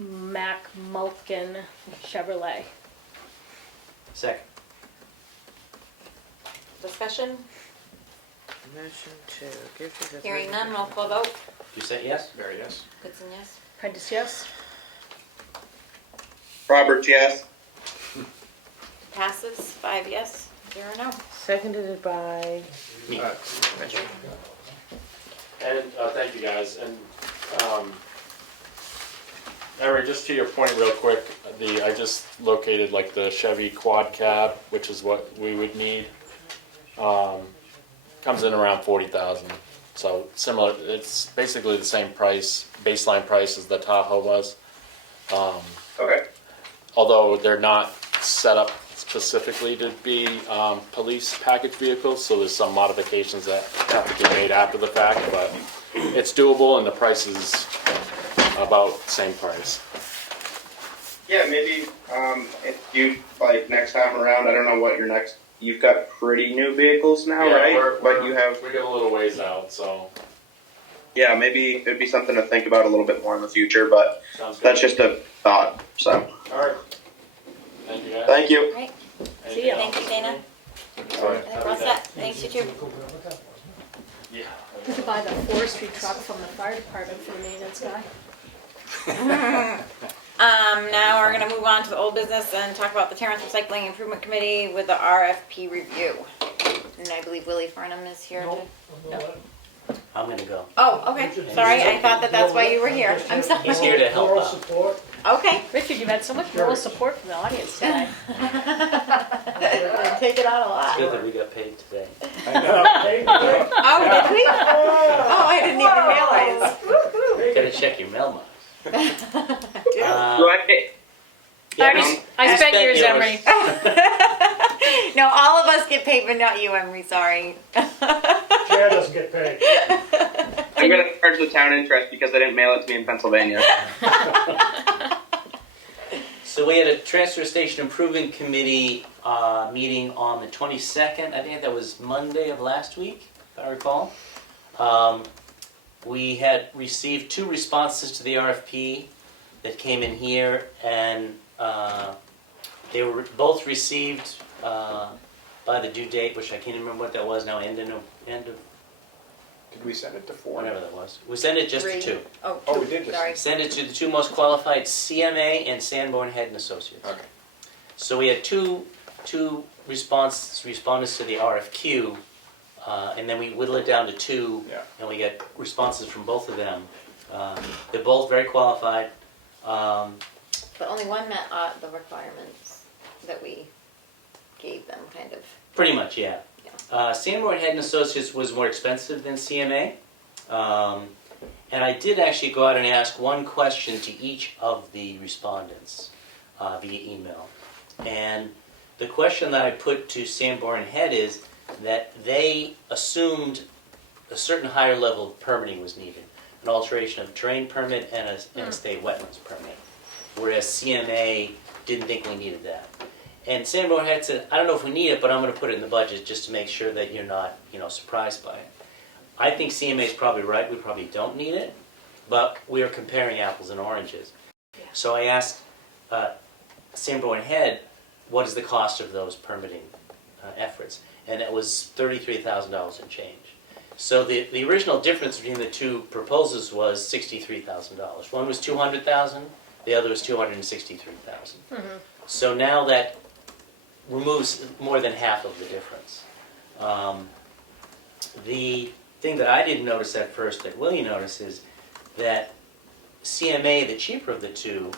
McMulkin Chevrolet. Second. Discussion? Motion to give Chief. Hearing none, roll call vote. You say yes? Very yes. Goodson, yes. Prentice, yes? Roberts, yes. Passes, 5 yes, 0 no. Seconded by. Me. And thank you guys. And Erin, just to your point real quick, I just located like the Chevy quad cab, which is what we would need. Comes in around 40,000. So similar, it's basically the same price, baseline price as the Tahoe was. Okay. Although they're not set up specifically to be police package vehicles, so there's some modifications that have to be made after the fact, but it's doable and the price is about the same price. Yeah, maybe if you like next time around, I don't know what your next. You've got pretty new vehicles now, Yeah, right? But you have. we got a little ways out, so. Yeah, maybe it'd be something to think about a little bit more in the future, but Sounds good. that's just a thought. So. All right. Thank you guys. Thank you. Right, See ya. thank you, Dana. All right. We're all set, thanks, you too. Yeah. We could buy the forestry truck from the fire department for the maintenance guy. Now we're gonna move on to the old business and talk about the Tamworth Recycling Improvement Committee with the RFP review. And I believe Willie Farnham is here to. No? I'm gonna go. Oh, okay, sorry, I thought that's why you were here, I'm sorry. He's here to help out. Okay. Richard, you've had so much moral support from the audience today. Take it out a lot. It's good that we got paid today. Oh, did we? Oh, I didn't even realize. Gotta check your mailbox. Do I pay? I spent yours, Emery. No, all of us get paid, but not you, Emery, sorry. Chair doesn't get paid. I'm gonna charge the town interest because they didn't mail it to me in Pennsylvania. So we had a transfer station improvement committee meeting on the 22nd. I think that was Monday of last week, if I recall. We had received 2 responses to the RFP that came in here, and they were both received by the due date, which I can't even remember what that was now, end of Did we send it to 4? whatever that was. We sent it just to 2. Oh, Oh, we did. sorry. Send it to the 2 most qualified, CMA and Sanborn Head and Associates. Okay. So we had two respondents to the RFQ, and then we whittle it down to 2, Yeah. and we get responses from both of them. They're both very qualified. But only one met the requirements that we gave them, kind of. Pretty much, yeah. Sanborn Head and Associates was more expensive than CMA. And I did actually go out and ask one question to each of the respondents via email. And the question that I put to Sanborn Head is that they assumed a certain higher level of permitting was needed, an alteration of terrain permit and a state wetlands permit, whereas CMA didn't think we needed that. And Sanborn Head said, I don't know if we need it, but I'm going to put it in the budget just to make sure that you're not, surprised by it. I think CMA is probably right. We probably don't need it, but we are comparing apples and oranges. Yeah. So I asked Sanborn Head, what is the cost of those permitting efforts? And it was $33,000 and change. So the original difference between the two proposals was $63,000. One was $200,000, the other was $263,000. So now that removes more than half of the difference. The thing that I didn't notice at first that Willie noticed is that CMA, the cheaper of the two,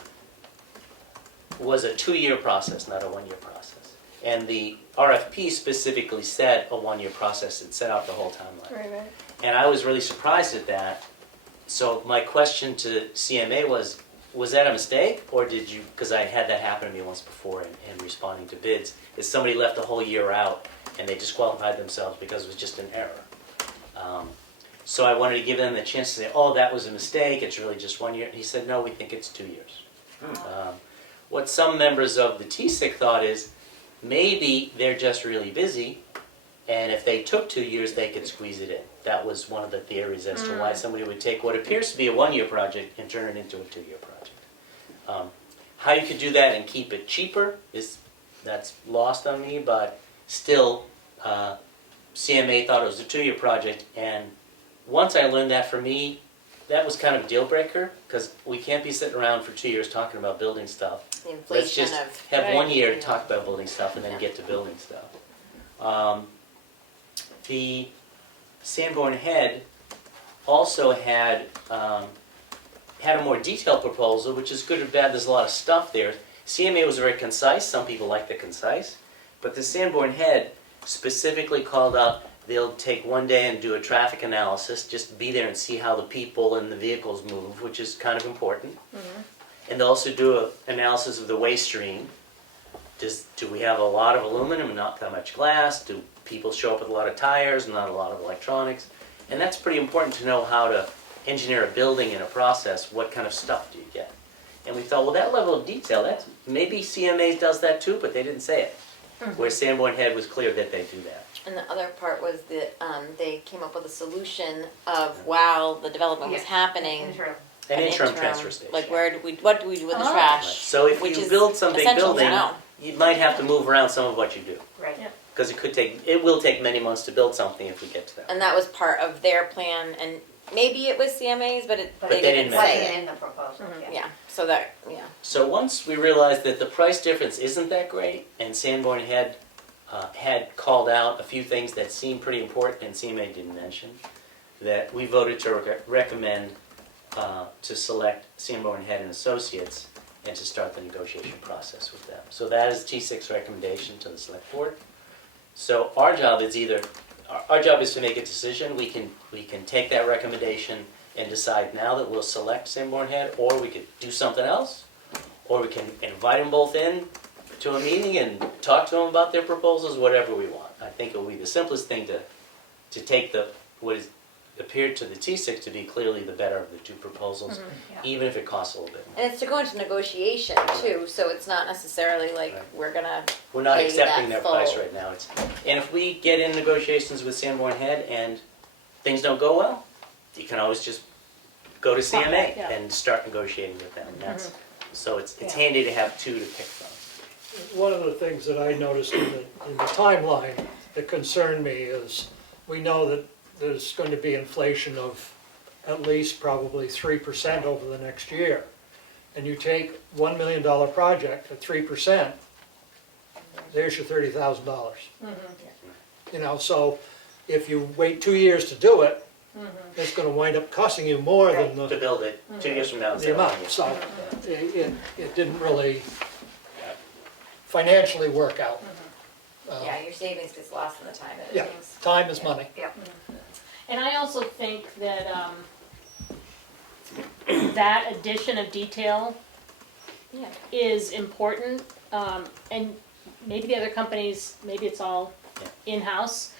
was a 2-year process, not a 1-year process. And the RFP specifically said a 1-year process. It set out the whole timeline. Right. And I was really surprised at that. So my question to CMA was that a mistake? Or did you, because I had that happen to me once before in responding to bids, is somebody left a whole year out and they disqualified themselves because it was just an error. So I wanted to give them the chance to say, oh, that was a mistake, it's really just 1 year. And he said, no, we think it's 2 years. What some members of the TSIC thought is, maybe they're just really busy, and if they took 2 years, they could squeeze it in. That was one of the theories as to why somebody would take what appears to be a 1-year project and turn it into a 2-year project. How you could do that and keep it cheaper that's lost on me, but still, CMA thought it was a 2-year project, and once I learned that, for me, that was kind of a deal breaker, because we can't be sitting around for 2 years talking about building stuff. The Let's inflation just of. have 1 year to Yeah. talk about building stuff and then get to building stuff. The Sanborn Head also had a more detailed proposal, which is good or bad. There's a lot of stuff there. CMA was very concise. Some people like the concise. But the Sanborn Head specifically called out they'll take 1 day and do a traffic analysis, just be there and see how the people and the vehicles move, which is kind of important. And they'll also do an analysis of the waste stream. Do we have a lot of aluminum and not that much glass? Do people show up with a lot of tires and not a lot of electronics? And that's pretty important to know how to engineer a building in a process. What kind of stuff do you get? And we thought, well, that level of detail, maybe CMA does that too, but they didn't say it. Where Sanborn Head was clear that they do that. And the other part was that they came up with a solution of while the development was happening. An interim transfer station. Like what do we do with the Right. trash? So if Which you is build some big essential to building, know. you might have to move around some of what you do. Right. Because it will take many months to build something if we get to that. And that was part of their plan, and maybe it was CMA's, but they didn't mention say it. it. In the proposal, Yeah, so that, So once we realized that the price difference isn't that great, and Sanborn had called out a few things that seemed pretty important and CMA didn't mention, that we voted to recommend to select Sanborn Head and Associates and to start the negotiation process with them. So that is T6 recommendation to the select board. So our job is to make a decision. We can take that recommendation and decide now that we'll select Sanborn Head, or we could do something else, or we can invite them both in to a meeting and talk to them about their proposals, whatever we want. I think it will be the simplest thing to take what appeared to the T6 to be clearly the better of the two proposals, even if it costs a little bit more. and it's to go into negotiation too, so it's not necessarily like we're not pay accepting that their price full. right now. And if we get in negotiations with Sanborn Head and things don't go well, you can always just go to CMA and start negotiating with them. And so it's handy to have two to pick from. One of the things that I noticed in the timeline that concerned me is we know that there's going to be inflation of at least probably 3% over the next year. And you take $1 million project at 3%, there's your $30,000. You know, so if you wait 2 years to do it, it's going to wind up costing you more than To build it 2 years from now. the amount. So it didn't really financially work out. Yeah, your savings gets lost in the time of Yeah, things. time is money. Yep. And I also think that that addition of detail is important. And maybe the other companies, maybe it's all in-house,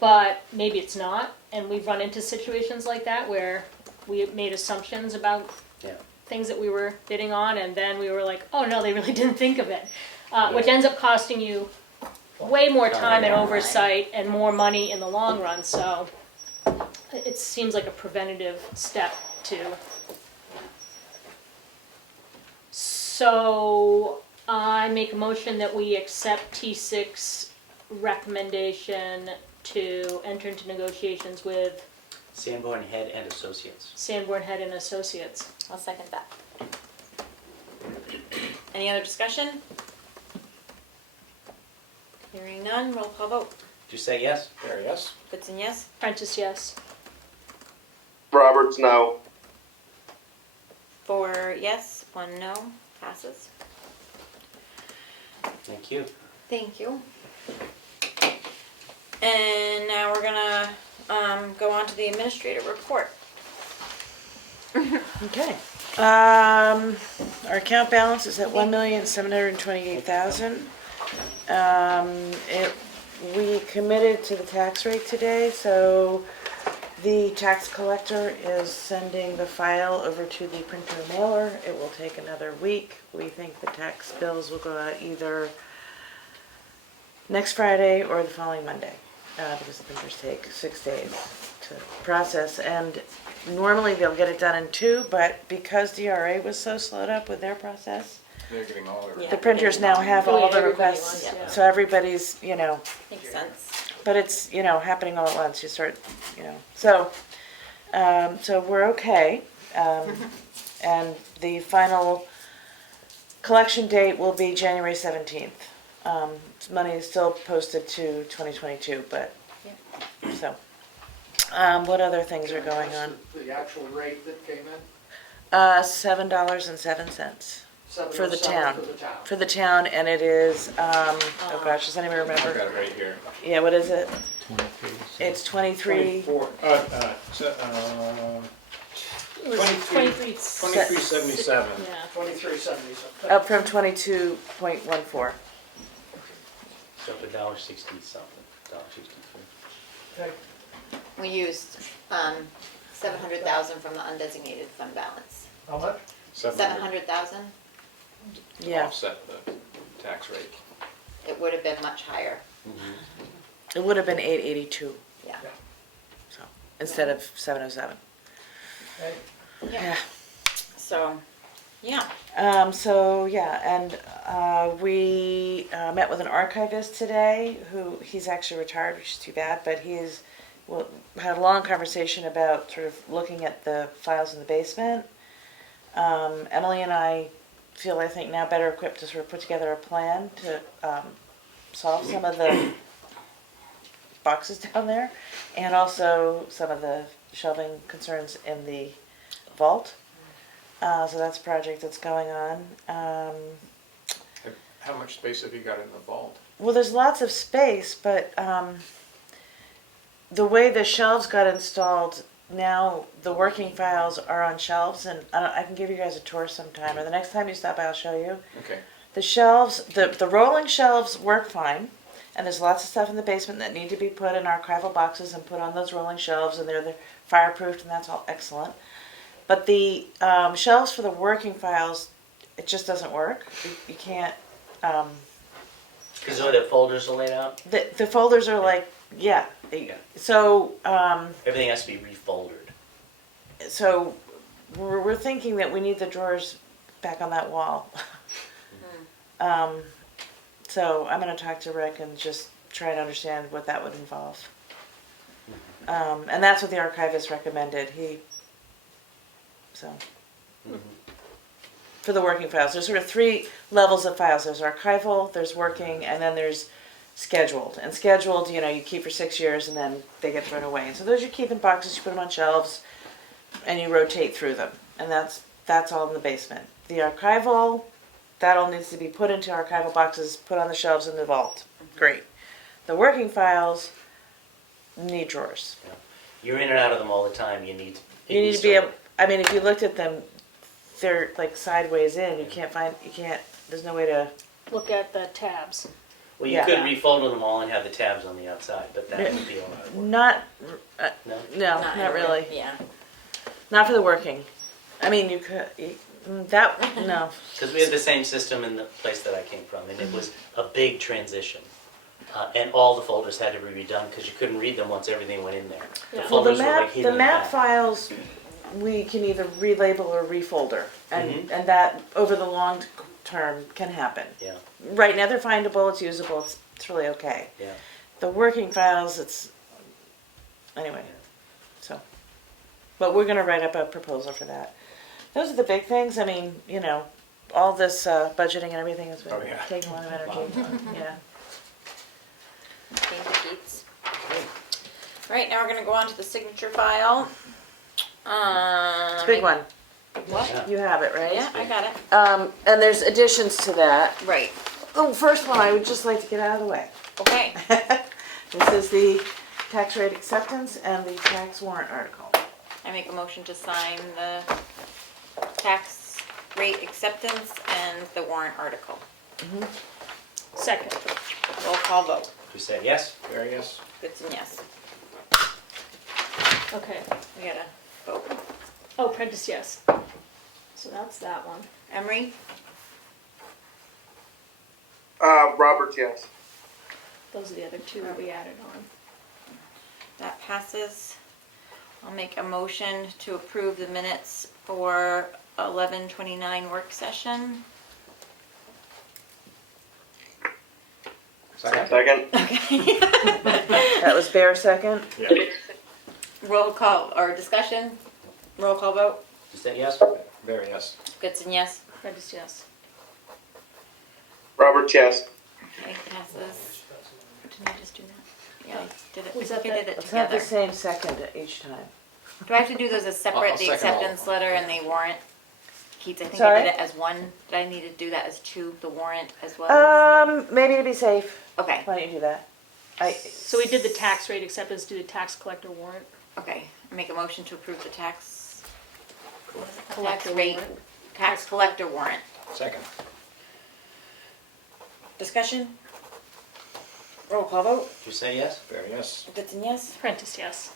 but maybe it's not. And we've run into situations like that where we made assumptions about things that we were bidding on, and then we were like, oh no, they really didn't think of it. Which ends up costing you way more time and oversight and more money in the long run. So it seems like a preventative step too. So I make a motion that we accept T6 recommendation to enter into negotiations with Sanborn Head and Associates. Sanborn Head and Associates. I'll second that. Any other discussion? Hearing none, roll call vote. Did you say yes? There, yes? Goodson, yes? Prentice, yes. Roberts, no. 4 yes, 1 no, passes. Thank you. Thank you. And now we're gonna go on to the administrative report. Okay. Our account balance is at $1,728,000. We committed to the tax rate today, so the tax collector is sending the file over to the printer mailer. It will take another week. We think the tax bills will go out either next Friday or the following Monday, because the printers take 6 days to process. And normally they'll get it done in 2, but because DRA was so slowed up with their process, They're getting all their. the printers now have all the Everybody requests, wants, yeah. so everybody's, Makes sense. but it's, happening all at once, you start, so we're okay. And the final collection date will be January 17th. Money is still posted to 2022, but, so. What other things are going on? The actual rate that came in? $7.07 for the town. For the town, and it is, oh gosh, does anyone I've got remember? it right here. Yeah, what is it? It's 23. 24, It was 2377. Yeah. 2377. Up from 22.14. So up $1.60 something, $1.63. We used 700,000 from the undesignated fund balance. How much? 700,000. Yeah, Offset the tax rate. It would have been much higher. it would have been 882, Yeah. so, instead of 707. Yeah. So, yeah. We met with an archivist today he's actually retired, which is too bad, but had a long conversation about sort of looking at the files in the basement. Emily and I feel, I think, now better equipped to sort of put together a plan to solve some of the boxes down there, and also some of the shelving concerns in the vault. So that's a project that's going on. How much space have you got in the vault? Well, there's lots of space, but the way the shelves got installed, now the working files are on shelves, and I can give you guys a tour sometime, or the next time you stop by I'll show you. Okay. The shelves, the rolling shelves work fine, and there's lots of stuff in the basement that need to be put in archival boxes and put on those rolling shelves, and they're fireproofed, and that's all excellent. But the shelves for the working files, it just doesn't work. You can't. Because the folders are laid out? The folders are like, yeah. So. Everything has to be refolded. So we're thinking that we need the drawers back on that wall. So I'm going to talk to Rick and just try to understand what that would involve. And that's what the archivist recommended. For the working files, there's sort of 3 levels of files. There's archival, there's working, and then there's scheduled. And scheduled, you keep for 6 years and then they get thrown away. And so those you keep in boxes, you put them on shelves, and you rotate through them. And that's all in the basement. The archival, that all needs to be put into archival boxes, put on the shelves in the vault. Great. The working files need drawers. Yeah. You're in and out of them all the time. You need to be able, if you looked at them, they're like sideways in. You can't, there's no way to. Look at the tabs. Well, you could refold them all and have the tabs on the outside, but that would be a lot of work. Not really. Yeah. Not for the working. You could, no. Because we had the same system in the place that I came from, and it was a big transition. And all the folders had to be redone because you couldn't read them once everything went in there. The folders were like hidden the in map back. files, we can either relabel or refolder, and that over the long term can happen. Yeah. Right now they're findable, it's usable, it's really okay. Yeah. The working files, Anyway, so, but we're gonna write up a proposal for that. Those are the big things. I mean, you know, all this budgeting and everything has been Oh, yeah. taking a lot of energy. Yeah. Thank you, Keats. All right, now we're gonna go on to the signature file. It's a big one. What? You have it, right? Yeah, I got it. And there's additions to that. Right. The first one I would just like to get out of the way. Okay. This is the tax rate acceptance and the tax warrant article. I make a motion to sign the tax rate acceptance and the warrant article. Second. Roll call vote. You said yes? There, yes. Goodson, yes. Okay. We gotta vote. Oh, Prentice, yes. So that's that one. Emery? Roberts, yes. Those are the other two that we added on. That passes. I'll make a motion to approve the minutes for 11/29 work session. Second. Second. Okay. That was Bear second? Yeah. Roll call, or discussion? Roll call vote. You said yes? There, yes. Goodson, yes. Prentice, yes. Roberts, yes. Okay, passes. Didn't I just do that? Yeah, I did it. Was I that think I did it Let's have the together. same second each time. Do I have to do those as separate, I'll the second all of acceptance letter and the warrant? Keats, I think I Sorry? did it as one. Did I need to do that as two, the warrant as well? Maybe to be safe. Okay, Why don't you do that? So we did the tax rate acceptance, do the tax collector warrant. okay. I make a motion to approve the tax, what is it? Tax Collector rate, warrant. tax collector warrant. Second. Discussion? Roll call vote. You say yes? There, yes. Goodson, yes. Prentice, yes.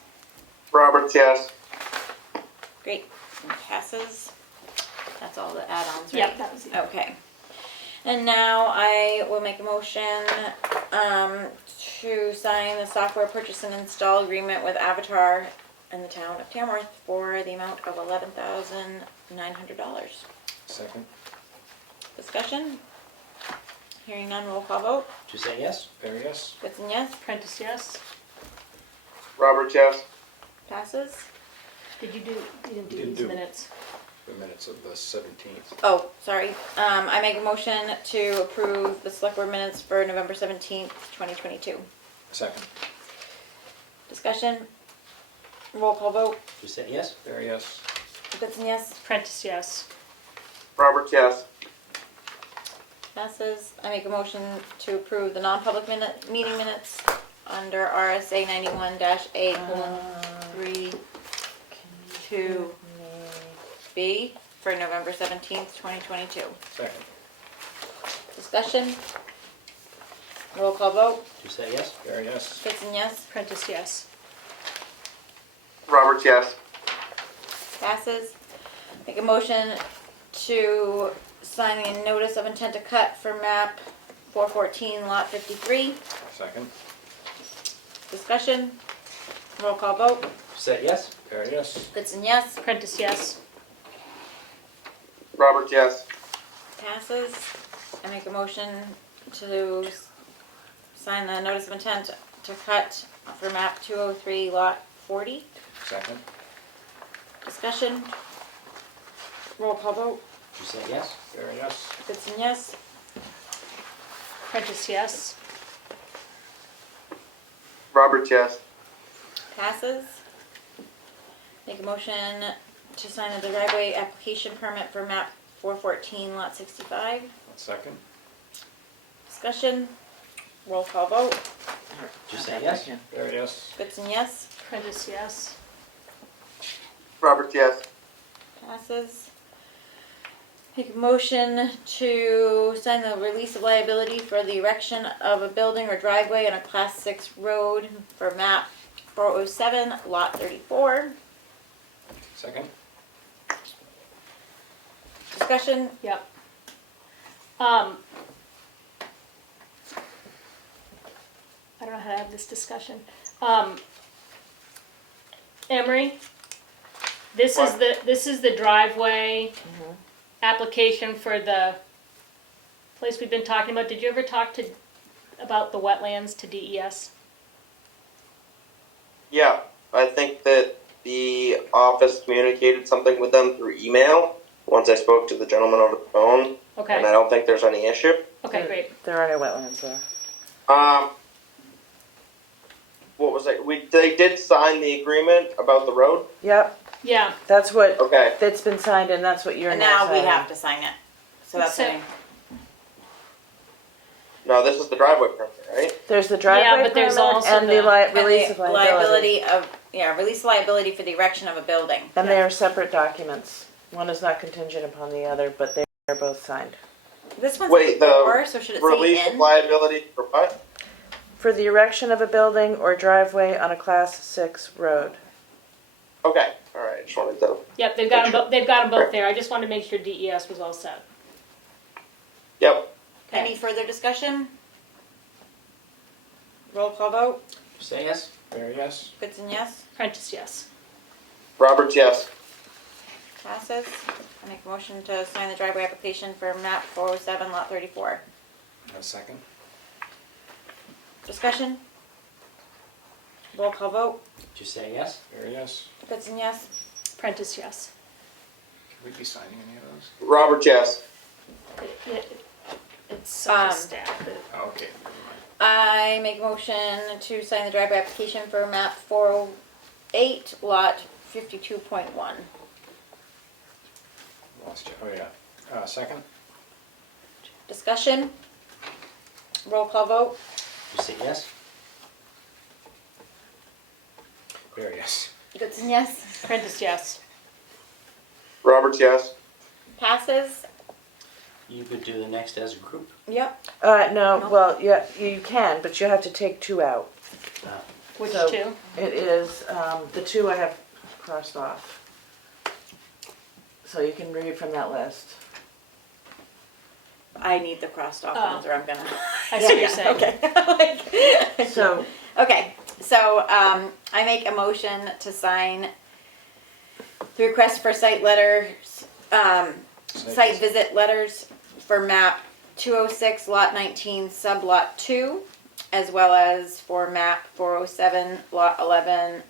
Roberts, yes. Great. And passes. That's all the add-ons, right? Yep, that was it. Okay. And now I will make a motion to sign the software purchase and install agreement with Avatar in the town of Tamworth for the amount of $11,900. Second. Discussion? Hearing none, roll call vote. You say yes? There, yes. Goodson, yes. Prentice, yes. Roberts, yes. Passes. Did you do, you didn't do Didn't these do. minutes? The minutes of the 17th. Oh, sorry. I make a motion to approve the select board minutes for November 17th, 2022. Second. Discussion? Roll call vote. You said yes? There, yes. Goodson, yes. Prentice, yes. Roberts, yes. Passes. I make a motion to approve the non-public meeting minutes under RSA 91-A:3 2B for November 17th, 2022. Second. Discussion? Roll call vote. You say yes? There, yes. Goodson, yes. Prentice, yes. Roberts, yes. Passes. Make a motion to sign the notice of intent to cut for map 414, lot 53. Second. Discussion? Roll call vote. You said yes? There, yes. Goodson, yes. Prentice, yes. Roberts, yes. Passes. I make a motion to sign the notice of intent to cut for map 203, lot 40. Second. Discussion? Roll call vote. You said yes? There, yes. Goodson, yes. Prentice, yes. Roberts, yes. Passes. Make a motion to sign the driveway application permit for map 414, lot 65. Second. Discussion? Roll call vote. Did you say yes? There, yes. Goodson, yes. Prentice, yes. Roberts, yes. Passes. Make a motion to sign the release of liability for the erection of a building or driveway on a class 6 road for map 407, lot 34. Second. Discussion? Yep. I don't know how to have this discussion. Emery, this is the driveway application for the place we've been talking about. Did you ever talk about the wetlands to DES? Yeah. I think that the office communicated something with them through email once I spoke to the gentleman over the phone, and I Okay, don't think there's any issue. okay, great. There are no wetlands there. What was it? They did sign the agreement about the road. Yep, Yeah, that's what, Okay. that's been signed and that's what you're And now now we signing. have to sign it. So that's So- it. No, this is the driveway permit, right? There's the driveway but there's permit also and the the- release of liability. Release liability for the erection of a building. And they are separate documents. One is not contingent upon the other, but they are both signed. This one's Wait, before, so should it say Release of in? liability for what? For the erection of a building or driveway on a Class 6 road. Okay, all right. Just wanted to. yep, they've got them, they've got them both there. I just wanted to make sure DES was all set. Yep. Any further discussion? Roll call vote. Say yes? There, yes? Goodson, yes. Prentice, yes. Roberts, yes. Passes. I make a motion to sign the driveway application for map 407, lot 34. A second? Discussion? Roll call vote. Did you say yes? There, yes? Goodson, yes. Prentice, yes. Can we be signing any of those? Roberts, yes. It's such a stack. Oh, okay, never mind. I make a motion to sign the driveway application for map 408, lot 52.1. Lost you. Oh, yeah. Second? Discussion? Roll call vote. Did you say yes? There, yes. Goodson, yes. Prentice, yes. Roberts, yes. Passes. You could do the next as a group. Yep. No, well, yeah, you can, but you have to take 2 out. Which So, 2? It is, the 2 I have crossed off. So you can read from that list. I need the crossed off Oh. ones or I'm gonna. I see what you're saying. Okay. So, Okay, so I make a motion to sign the request for site letters, site visit letters for map 206, lot 19, sub lot 2, as well as for map 407, lot 11,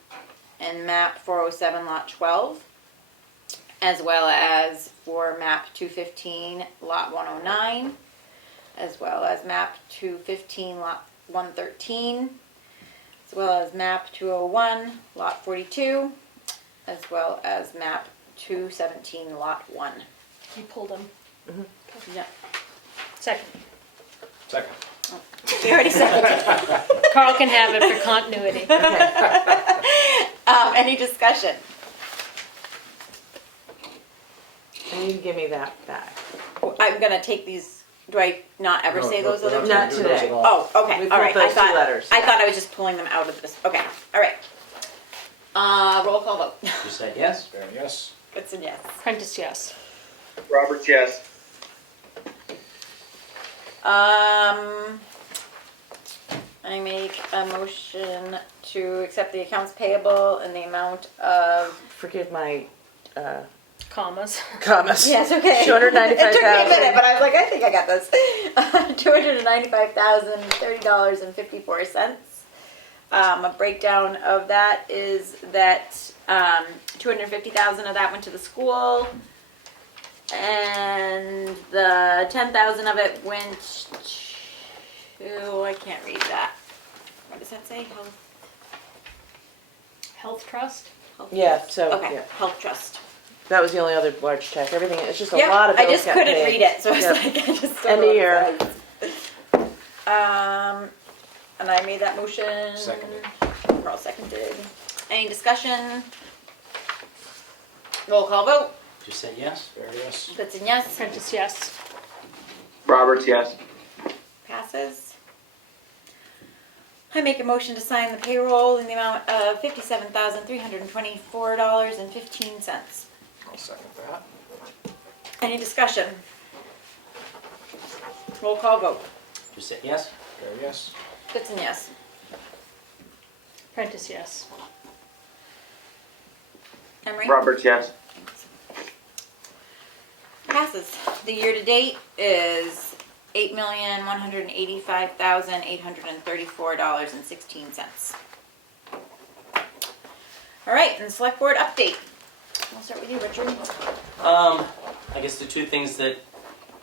and map 407, lot 12, as well as for map 215, lot 109, as well as map 215, lot 113, as well as map 201, lot 42, as well as map 217, lot 1. You pulled them. Yeah. Second. Second. We already said it. Carl can have it for continuity. Any discussion? and you can give me that back. I'm gonna take these, do I not ever say those other two? Not today. Oh, okay, We all right. pulled I those 2 thought, letters. I thought I was just pulling them out of this. Okay, all right. Roll call vote. You said yes? There, yes? Goodson, yes. Prentice, yes. Roberts, yes. I make a motion to accept the accounts payable in the amount of. Forgive my Commas. commas. Yes, okay. $295,000. It took me a minute, but I was like, I think I got this. $295,030.54. A breakdown of that is that $250,000 of that went to the school, and the $10,000 of it went to, I can't read that. What does that say? Health Trust? Yeah, so, Okay, yeah. Health Trust. That was the only other large check. Everything, it's just a Yep, lot of bills I just got couldn't paid. read it, so it's Yep. like I just End of year. And I made that motion. Seconded. Carl seconded. Any discussion? Roll call vote. Did you say yes? There, yes? Goodson, yes. Prentice, yes. Roberts, yes. Passes. I make a motion to sign the payroll in the amount of $57,324.15. I'll second that. Any discussion? Roll call vote. Did you say yes? There, yes? Goodson, yes. Prentice, yes. Emery? Roberts, yes. Passes. The year-to-date is $8,185,834.16. All right, and select board update. We'll start with you, Richard. I guess the two things that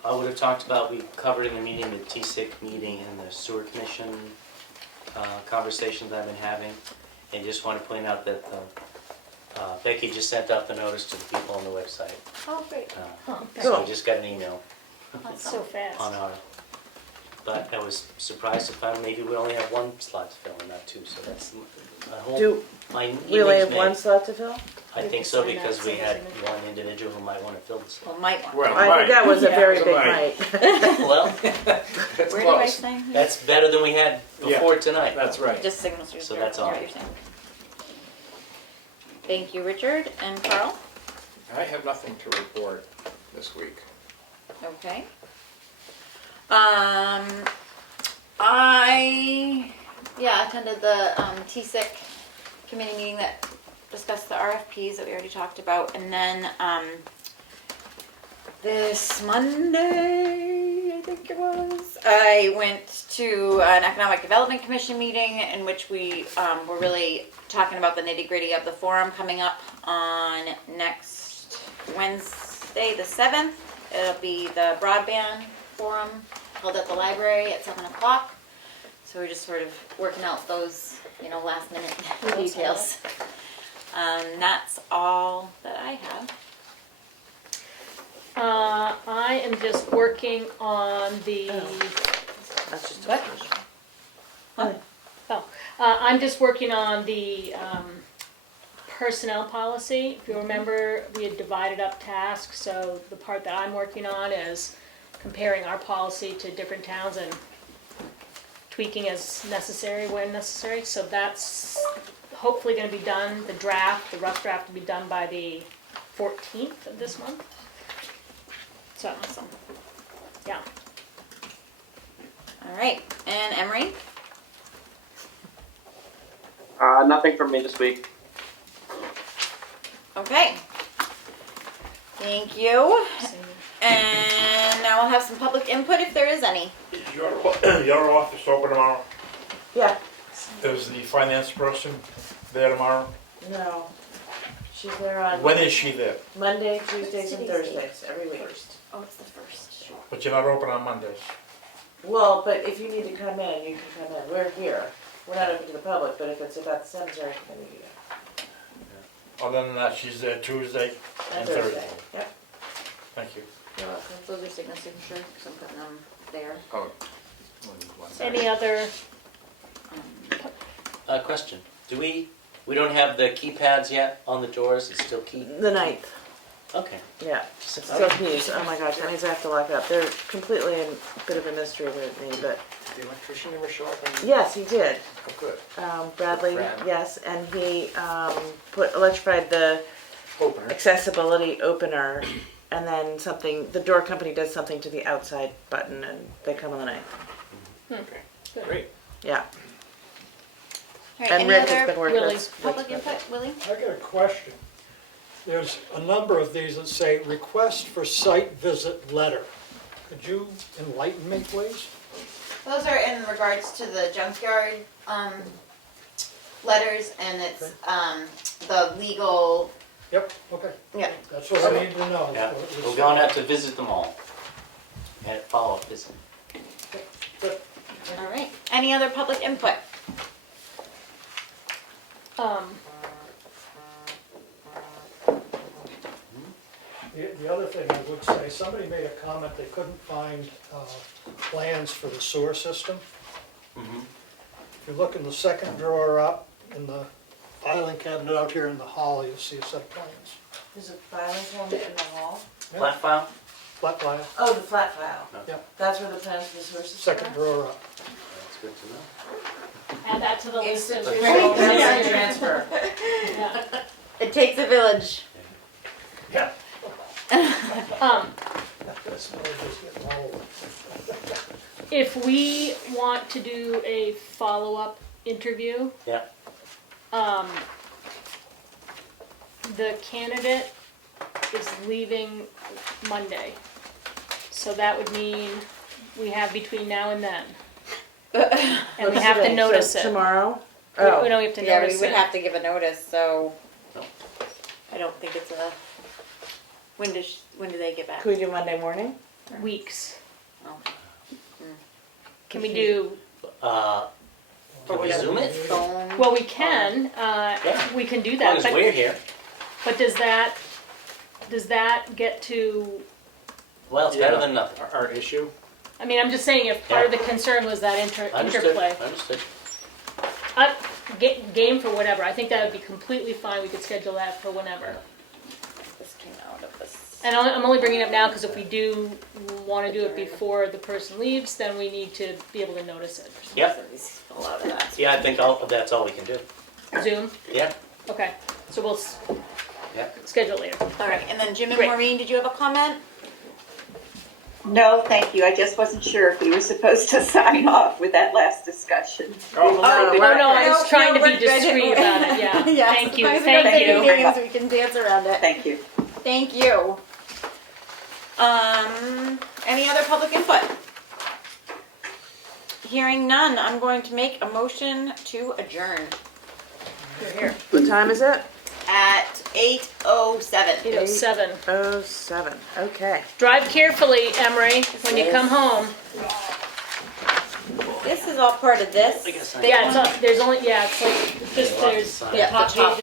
I would have talked about, we covered in the meeting, the TSIC meeting and the sewer commission conversations I've been having. And just want to point out that Becky just sent out the notice to the people on the website. Oh, great. So I just got an email That's so fast. on our, but I was surprised to find maybe we only have one slot to fill and not two, so that's my whole, Do my we only have evening's one made. slot to fill? I think so because we had one individual who might want to fill the slot. Well, might want. Well, I think that was a very Yeah. big Might. might. Well, That's Where do I close. sign here? that's better than we had before tonight. That's right. Just signatures. So here. that's all. Here, you're saying. Thank you, Richard. And Carl? I have nothing to report this week. Okay. I attended the TSIC committee meeting that discussed the RFPs that we already talked about, and then this Monday, I think it was, I went to an Economic Development Commission meeting in which we were really talking about the nitty-gritty of the forum coming up on next Wednesday, the 7th. It'll be the broadband forum held at the library at 7 o'clock. So we're just sort of working out those, last minute details. That's all that I have. I am just working on the. That's just What? I'm just working on the personnel policy. If you remember, we had divided up tasks, so the part that I'm working on is comparing our policy to different towns and tweaking as necessary when necessary. So that's hopefully going to be done, the rough draft will be done by the 14th of this month. So, Awesome. yeah. All right. And Emery? Nothing from me this week. Okay. Thank you. And now we'll have some public input if there is any. Is your office open tomorrow? Yeah, Is the finance person there tomorrow? no. She's there on When is she there? Monday, Tuesdays, and Thursdays, every week. Oh, it's the first. But you're not open on Mondays. Well, but if you need to come in, you can come in. We're here. We're not open to the public, but if it's about the cemetery committee, Other than that, she's there Tuesday and Thursday. Thursday. Yep. Thank you. You're welcome. Those are signature, because I'm putting them there. Oh. Any other, Question, we don't have the keypads yet on the doors, it's still key? The 9th. Okay. Yeah, it's still keys. Oh my gosh, that means I have to lock up. They're completely a bit of a mystery to me, but The electrician never show up? yes, he did. Oh, good. Bradley, Brad. yes, and he electrified the Opener. accessibility opener, and then the door company does something to the outside button, and they come on the 9th. Okay, great. Yeah. All right, And any Rick has other been working. Willie? public input? Willie? I got a question. There's a number of these that say request for site visit letter. Could you enlighten me, please? Those are in regards to the junkyard letters, and it's the legal. Yep, okay. Yeah. That's what I need to know. Yeah, we're going out to visit them all. And follow-up visit. All right. Any other public input? The other thing I would say, somebody made a comment they couldn't find plans for the sewer system. If you look in the second drawer up in the filing cabinet out here in the hall, you'll see a set of plans. There's a filing cabinet in the hall. Flat file? Flat file, Oh, the flat file. yeah, That's where the plans for the sources are. second drawer up. That's good to know. add that to the list of. Institutional money transfer. Yeah. It takes a village. Yeah. That's why I just get old. If we want to do a follow-up interview, Yeah. the candidate is leaving Monday. So that would mean we have between now and then. And we have to notice it. Tomorrow? We Oh, know we have to Yeah, we notice would it. have to give a notice, so I don't think it's a, when do they get back? Could we do Monday morning? Weeks. Oh. Can we do, Can we Zoom it? Phone? well, we can, Yeah. we can do As long that, as but, we're here. but does that get to, Well, it's better than nothing. Our issue? I mean, I'm just saying if part of the concern was that Understood, interplay. understood. Game for whatever, I think that would be completely fine, we could schedule that for whenever. This came out of this. And I'm only bringing it up now because if we do want to do it before the person leaves, then we need to be able to notice it. Yep. A lot of that. Yeah, I think that's all we can do. Zoom? Yeah, Okay, so we'll yeah. schedule later. All right, and then Jim and Great. Maureen, did you have a comment? No, thank you. I just wasn't sure if we were supposed to sign off with that last discussion. Oh, no, I was trying to be we're good. discreet about it, yeah. Yes. Thank you, As long as we don't thank say you. anything, as we can dance around it. Thank you. Thank you. Any other public input? Hearing none, I'm going to make a motion to adjourn. Here. What time is it? At 8:07. 8:07. 8:07, okay. Drive carefully, Emery, when you come home. This is all part of this. Yeah, it's, there's only, yeah, it's like, just, there's, Yeah, the top